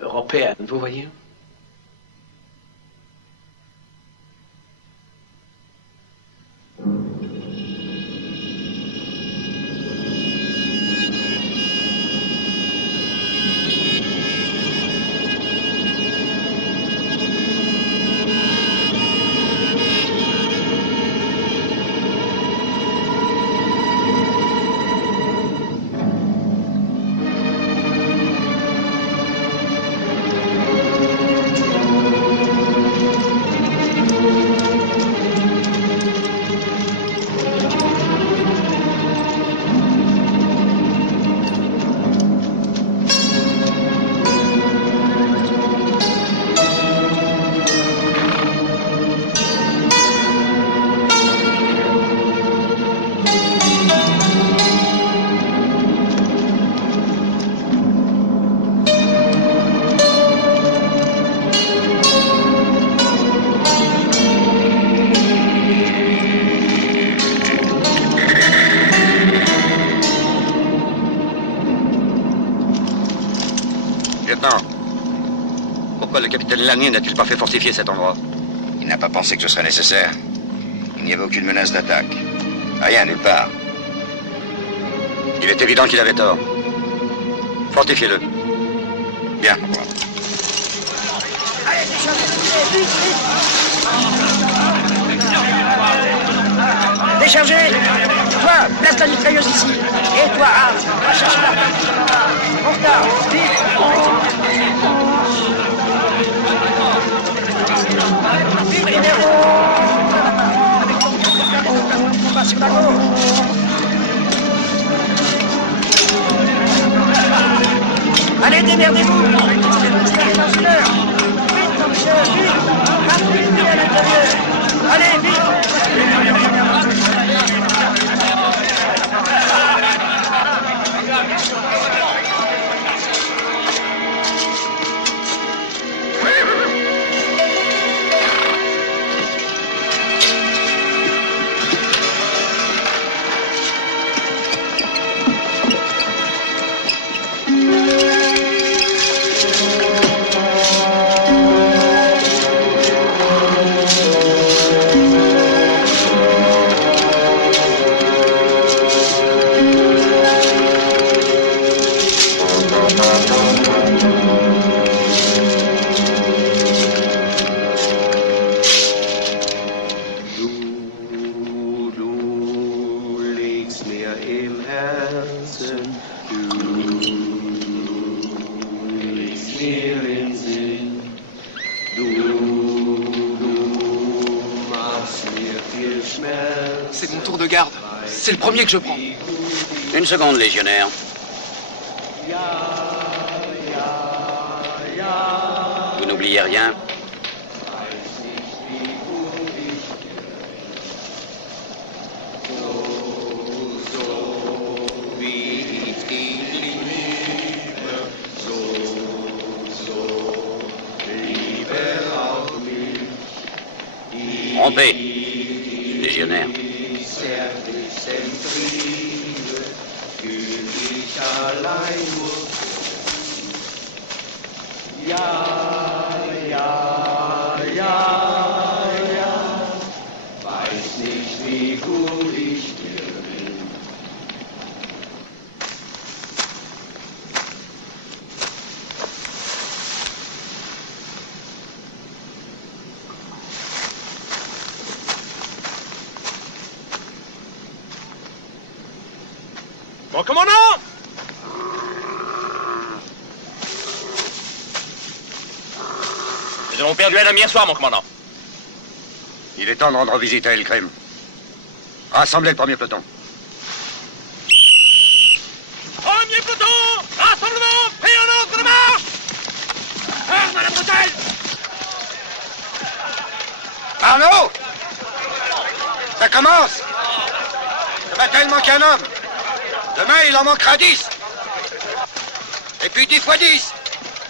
européennes, vous voyez? Pourquoi le capitaine Lanier n'a-t-il pas fait fortifier cet endroit? Il n'a pas pensé que ce serait nécessaire. Il n'y avait aucune menace d'attaque. Rien, nulle part. Il est évident qu'il avait tort. Fortifiez-le. Bien, au revoir. Déchargez! Toi, place la mitrailleuse ici. Et toi, Arm, va chercher la On regarde, vite! Vite, numéro! Avec ton combat sur la gauche! Allez, démerdez-vous! Tirez dans une heure! Vite, monsieur, vite! Rapidez à l'intérieur! Allez! c'est mon tour de garde. C'est le premier que je prends. Une seconde, légionnaire. Vous n'oubliez rien? Rompez, légionnaire. Mon commandant! Nous avons perdu un homme hier soir, mon commandant. Il est temps de rendre visite à El Krim. Rassemblez le premier peloton. Premier peloton! Rassemblement! Pris en ordre de marche! Arme à la bretelle! Arnaud! Ça commence! Ça va tellement manquer un homme. Demain, il en manquera 10. Et puis 10 fois 10.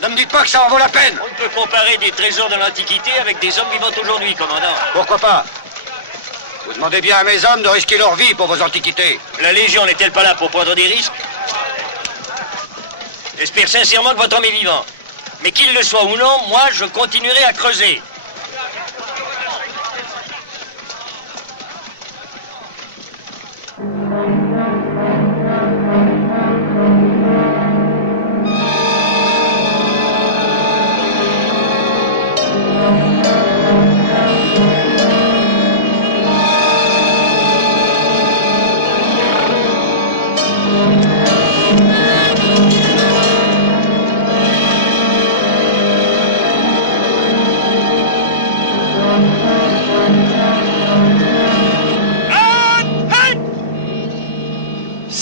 Ne me dites pas que ça en vaut la peine. On ne peut comparer des trésors de l'Antiquité avec des hommes vivant aujourd'hui, commandant. Pourquoi pas? Vous demandez bien à mes hommes de risquer leur vie pour vos antiquités. La Légion n'est-elle pas là pour prendre des risques? J'espère sincèrement que votre homme est vivant. Mais qu'il le soit ou non, moi, je continuerai à creuser.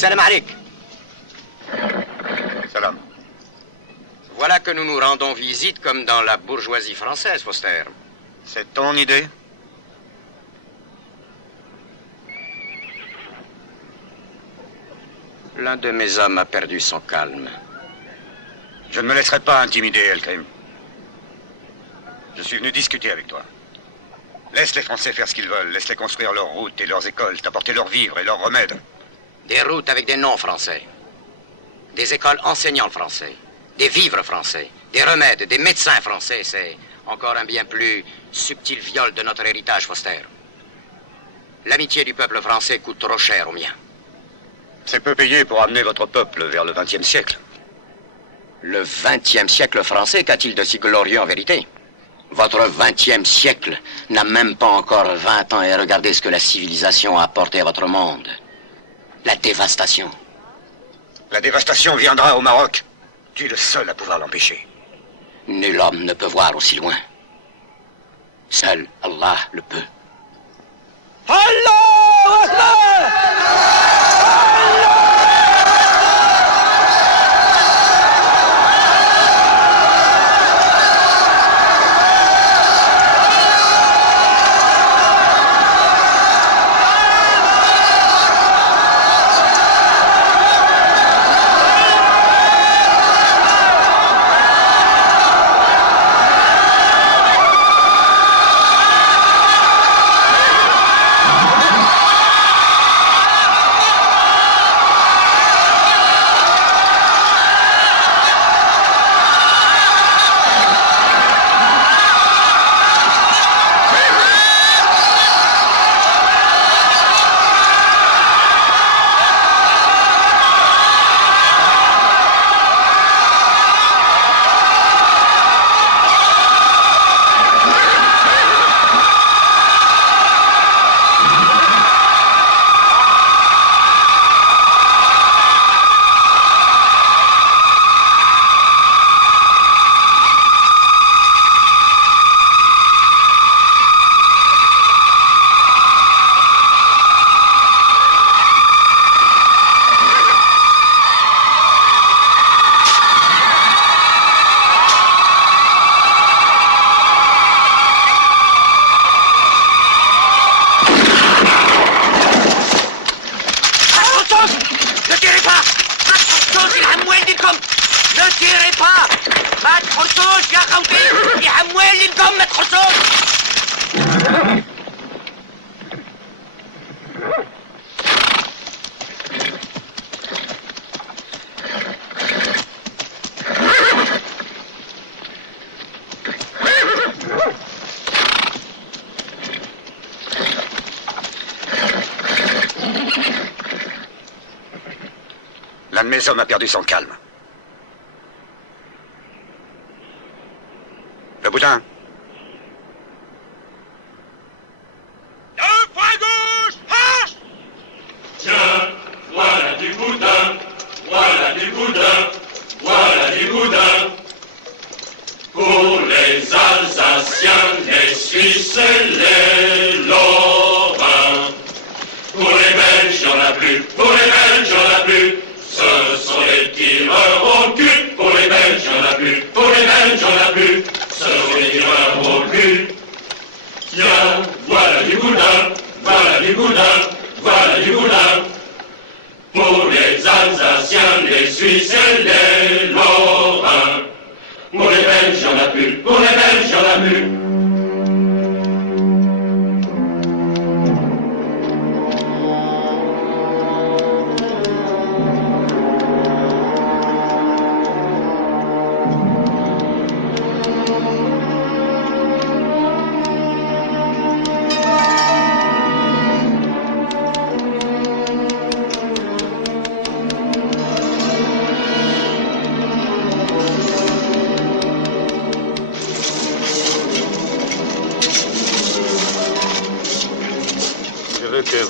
Salam alek. Salam. Voilà que nous nous rendons visite comme dans la bourgeoisie française, Foster. C'est ton idée? L'un de mes hommes a perdu son calme. Je ne me laisserai pas intimider, El Krim. Je suis venu discuter avec toi. Laisse les Français faire ce qu'ils veulent. Laisse-les construire leurs routes et leurs écoles, t'apporter leurs vivres et leurs remèdes. Des routes avec des noms français. Des écoles enseignant le français. Des vivres français. Des remèdes, des médecins français. C'est encore un bien plus subtil viol de notre héritage, Foster. L'amitié du peuple français coûte trop cher au mien. C'est peu payé pour amener votre peuple vers le XXe siècle. Le XXe siècle français, qu'a-t-il de si glorieux en vérité? Votre XXe siècle n'a même pas encore 20 ans et regardez ce que la civilisation a apporté à votre monde. La dévastation. La dévastation viendra au Maroc. Tu es le seul à pouvoir l'empêcher. Nul homme ne peut voir aussi loin. Seul Allah le peut. Allahu Akbar! تغيري با ما تحرصوش يا خوتي يا حموالي لكم ما تحرصوش. L'un de mes hommes a perdu son calme. Le boudin. Deux fois gauche, hache! Tiens, voilà du boudin, voilà du boudin, voilà du boudin. Pour les Alsaciens, les Suisses et les Lorrains. Pour les Belges, y'en a plus, pour les Belges, y'en a plus. Ce sont les tireurs au cul. Pour les Belges, y'en a plus, pour les Belges, y'en a plus. Ce sont les tireurs au cul. Tiens, voilà du boudin, voilà du boudin, voilà du boudin. Pour les Alsaciens, les Suisses et les Lorrains. Pour les Belges, y'en a plus, pour les Belges, y'en a plus.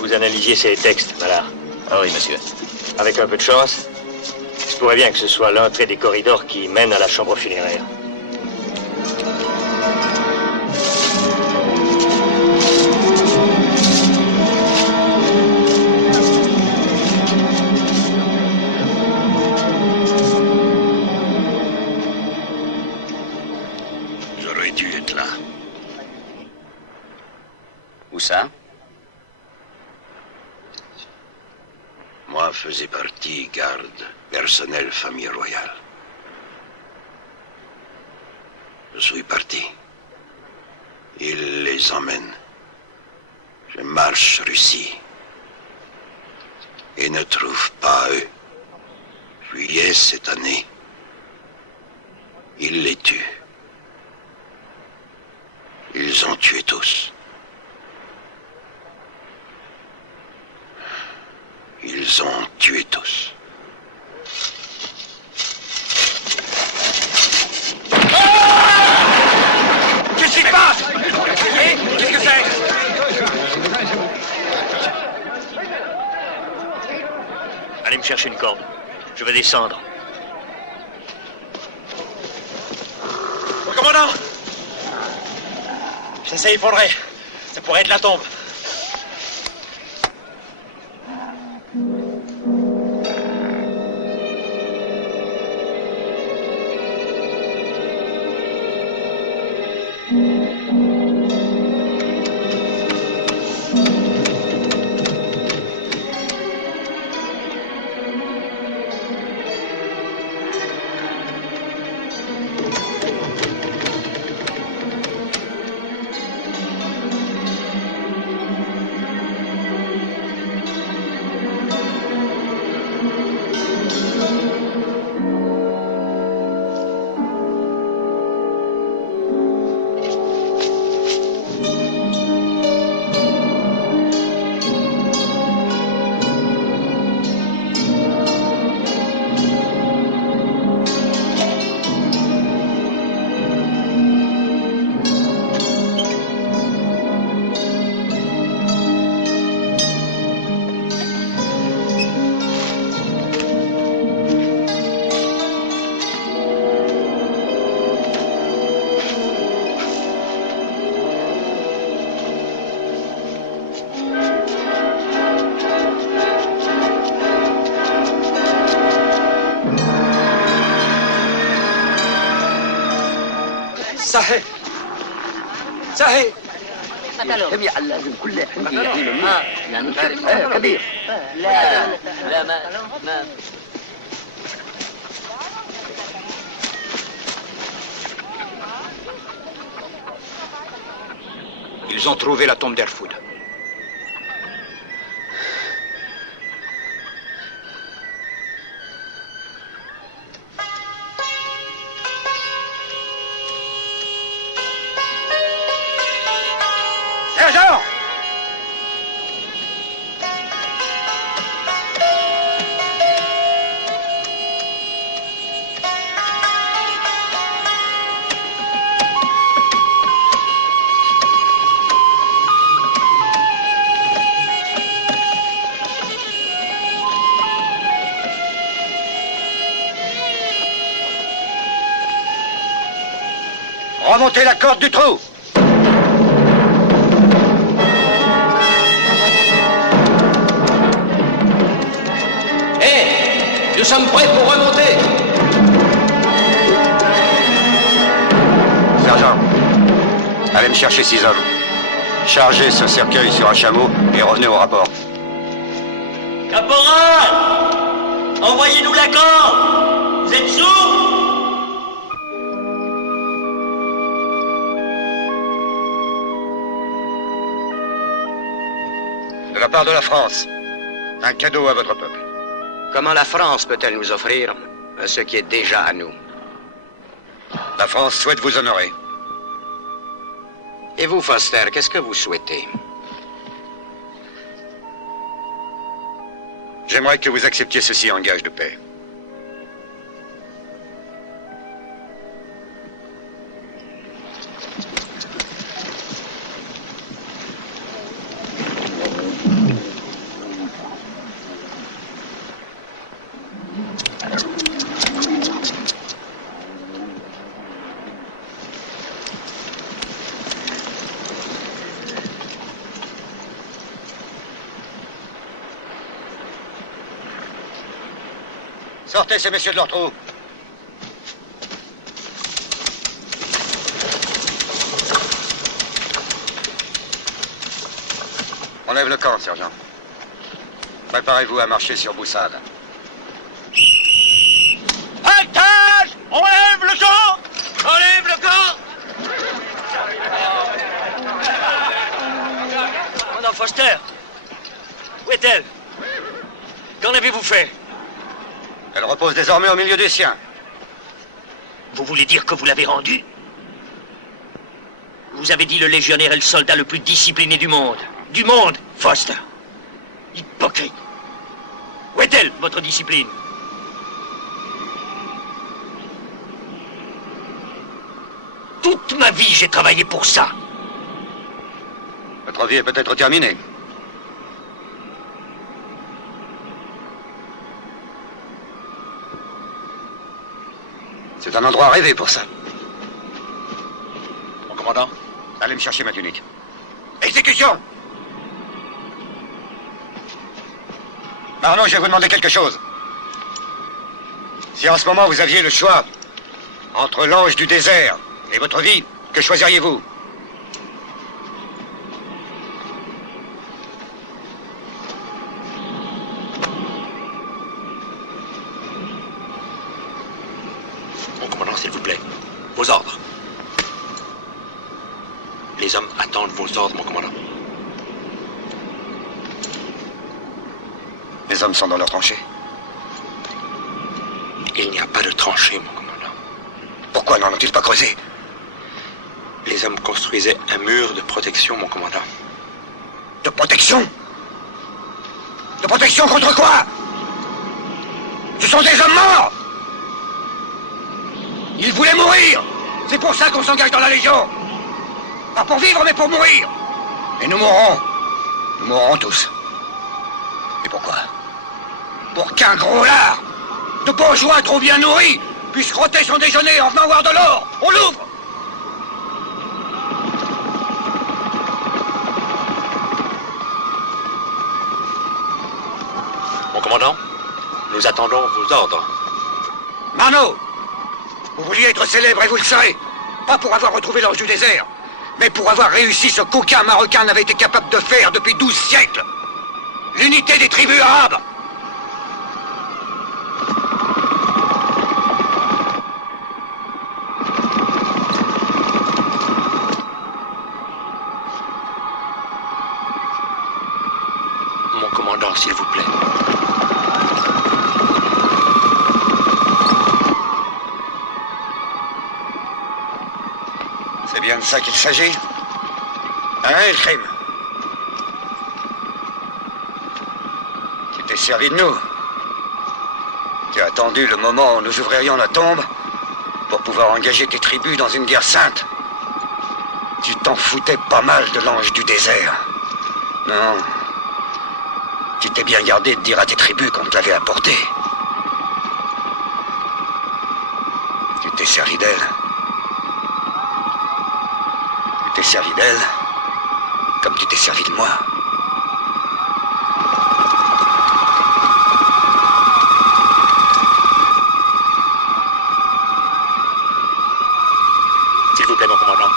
Vous analysiez ces textes, Mallard. Ah oui, monsieur. Avec un peu de chance, il se pourrait bien que ce soit l'entrée des corridors qui mène à la chambre funéraire. J'aurais dû être là. Où ça? Moi faisais partie garde personnel famille royale. Je suis parti. Il les emmène. Je marche Russie. Et ne trouve pas eux. Juillet cette année. Il les tue. Ils ont tué tous. Ils ont tué tous. Qu'est-ce qui se passe? Qu'est-ce que c'est? Allez me chercher une corde. Je vais descendre. Commandant! Ça s'est effondré. Ça pourrait être la tombe. صحيح صحيح جميعا لازم كل حين يعني كبير لا ما Ils ont trouvé la tombe d'Erfoud. Sergent! Remontez la corde du trou! Nous sommes prêts pour remonter. Sergent, allez me chercher 6 hommes. Chargez ce cercueil sur un chameau et revenez au rapport. Caporal! Envoyez-nous la corde! Vous êtes sourds? De la part de la France, un cadeau à votre peuple. Comment la France peut-elle nous offrir ce qui est déjà à nous? La France souhaite vous honorer. Et vous, Foster, qu'est-ce que vous souhaitez? J'aimerais que vous acceptiez ceci en gage de paix. Sortez ces messieurs de leur trou. On lève le camp, sergent. Préparez-vous à marcher sur Boussade. Haltage! On lève le camp! On lève le camp! Madame Foster, où est-elle? Qu'en avez-vous fait? Elle repose désormais au milieu des siens. Vous voulez dire que vous l'avez rendue? Vous avez dit le légionnaire est le soldat le plus discipliné du monde. Du monde, Foster. Hypocrite. Où est-elle, votre discipline? Toute ma vie, j'ai travaillé pour ça. Votre vie est peut-être terminée. C'est un endroit rêvé pour ça. Mon commandant? Allez me chercher ma tunique. Exécution! Marno, je vais vous demander quelque chose. Si en ce moment vous aviez le choix entre l'ange du désert et votre vie, que choisiriez-vous? Mon commandant, s'il vous plaît. Vos ordres. Les hommes attendent vos ordres, mon commandant. Les hommes sont dans leurs tranchées. Il n'y a pas de tranchée, mon commandant. Pourquoi n'en ont-ils pas creusé? Les hommes construisaient un mur de protection, mon commandant. De protection? De protection contre quoi? Ce sont des hommes morts! Ils voulaient mourir! C'est pour ça qu'on s'engage dans la Légion! Pas pour vivre, mais pour mourir! Et nous mourrons. Nous mourrons tous. Et pourquoi? Pour qu'un gros lard de bourgeois trop bien nourris puisse crotter son déjeuner en venant voir de l'or! On l'ouvre! Mon commandant, nous attendons vos ordres. Marno! Vous vouliez être célèbre et vous le serez. Pas pour avoir retrouvé l'ange du désert, mais pour avoir réussi ce qu'aucun Marocain n'avait été capable de faire depuis 12 siècles. L'unité des tribus arabes. Alors, s'il vous plaît. C'est bien de ça qu'il s'agit. Hein, le crime? Tu t'es servi de nous. Tu as attendu le moment où nous ouvririons la tombe pour pouvoir engager tes tribus dans une guerre sainte. Tu t'en foutais pas mal de l'ange du désert. Non. Tu t'es bien gardé de dire à tes tribus qu'on te l'avait apporté. Tu t'es servi d'elle. Tu t'es servi d'elle comme tu t'es servi de moi. S'il vous plaît, mon commandant.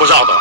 Vos ordres.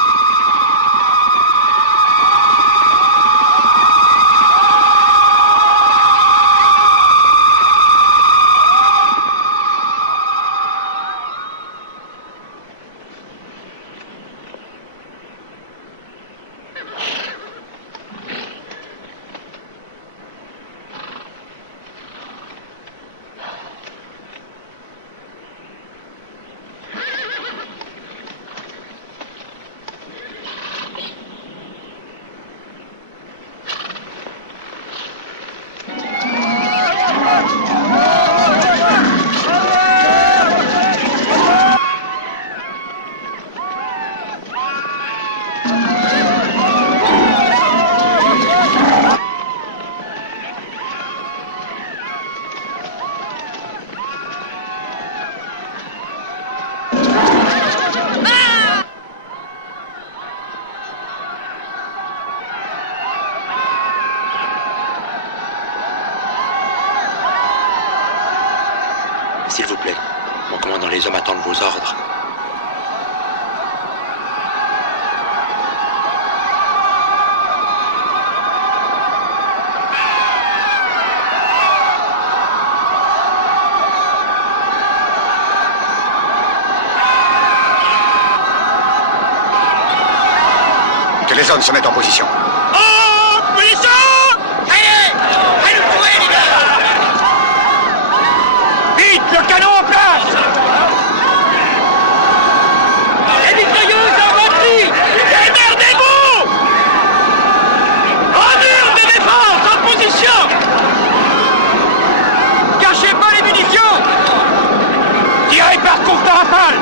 S'il vous plaît, mon commandant, les hommes attendent vos ordres. Que les hommes se mettent en position. Oh, puissant! Allez! Allez, vous pouvez, les gars! Vite, le canon en place! Les mitrailleuses en batterie! Démerdez-vous! En mur de défense, en position! Cachez pas les munitions! Tirez par contre de rafale!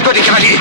occupe-toi des cavaliers.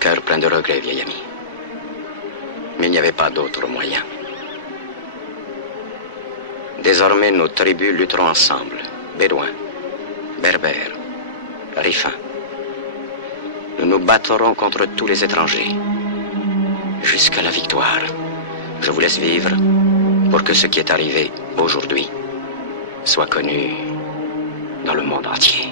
Cœur plein de regrets, vieil ami. Mais il n'y avait pas d'autre moyen. Désormais, nos tribus lutteront ensemble. Bédouins, Berbères, Rifains. Nous nous battrons contre tous les étrangers. Jusqu'à la victoire. Je vous laisse vivre pour que ce qui est arrivé aujourd'hui soit connu dans le monde entier.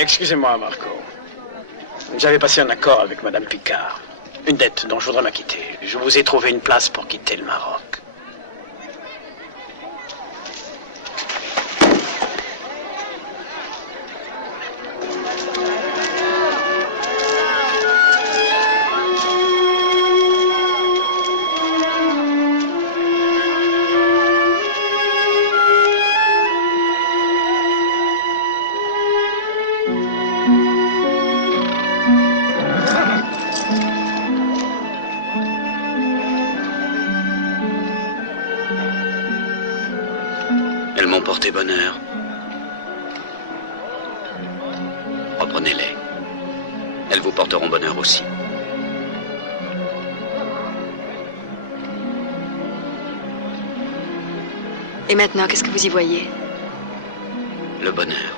Excusez-moi, Marco. J'avais passé un accord avec Madame Picard. Une dette dont je voudrais m'acquitter. Je vous ai trouvé une place pour quitter le Maroc. Elles m'ont porté bonheur. Reprenez-les. Elles vous porteront bonheur aussi. Et maintenant, qu'est-ce que vous y voyez? Le bonheur.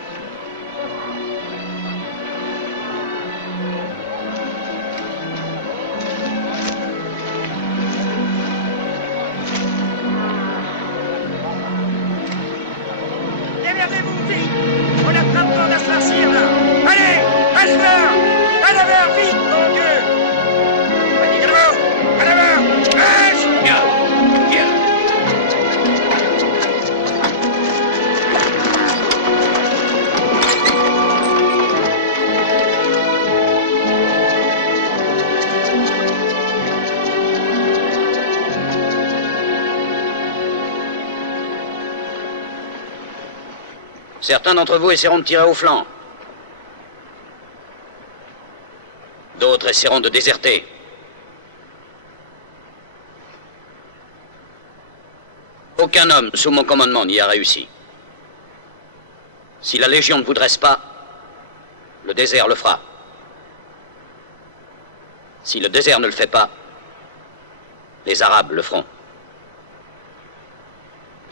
démerdez-vous, vite. On a pas besoin d'assoircir, là. Allez, à l'heure. À l'heure, vite, mon Dieu. Vas-y, à l'heure. Marche. Bien. Certains d'entre vous essaieront de tirer au flanc. D'autres essaieront de déserter. Aucun homme sous mon commandement n'y a réussi. Si la Légion ne vous dresse pas, le désert le fera. Si le désert ne le fait pas, les Arabes le feront.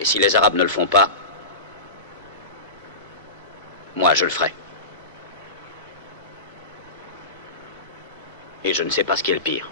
Et si les Arabes ne le font pas, moi, je le ferai. Et je ne sais pas ce qui est le pire.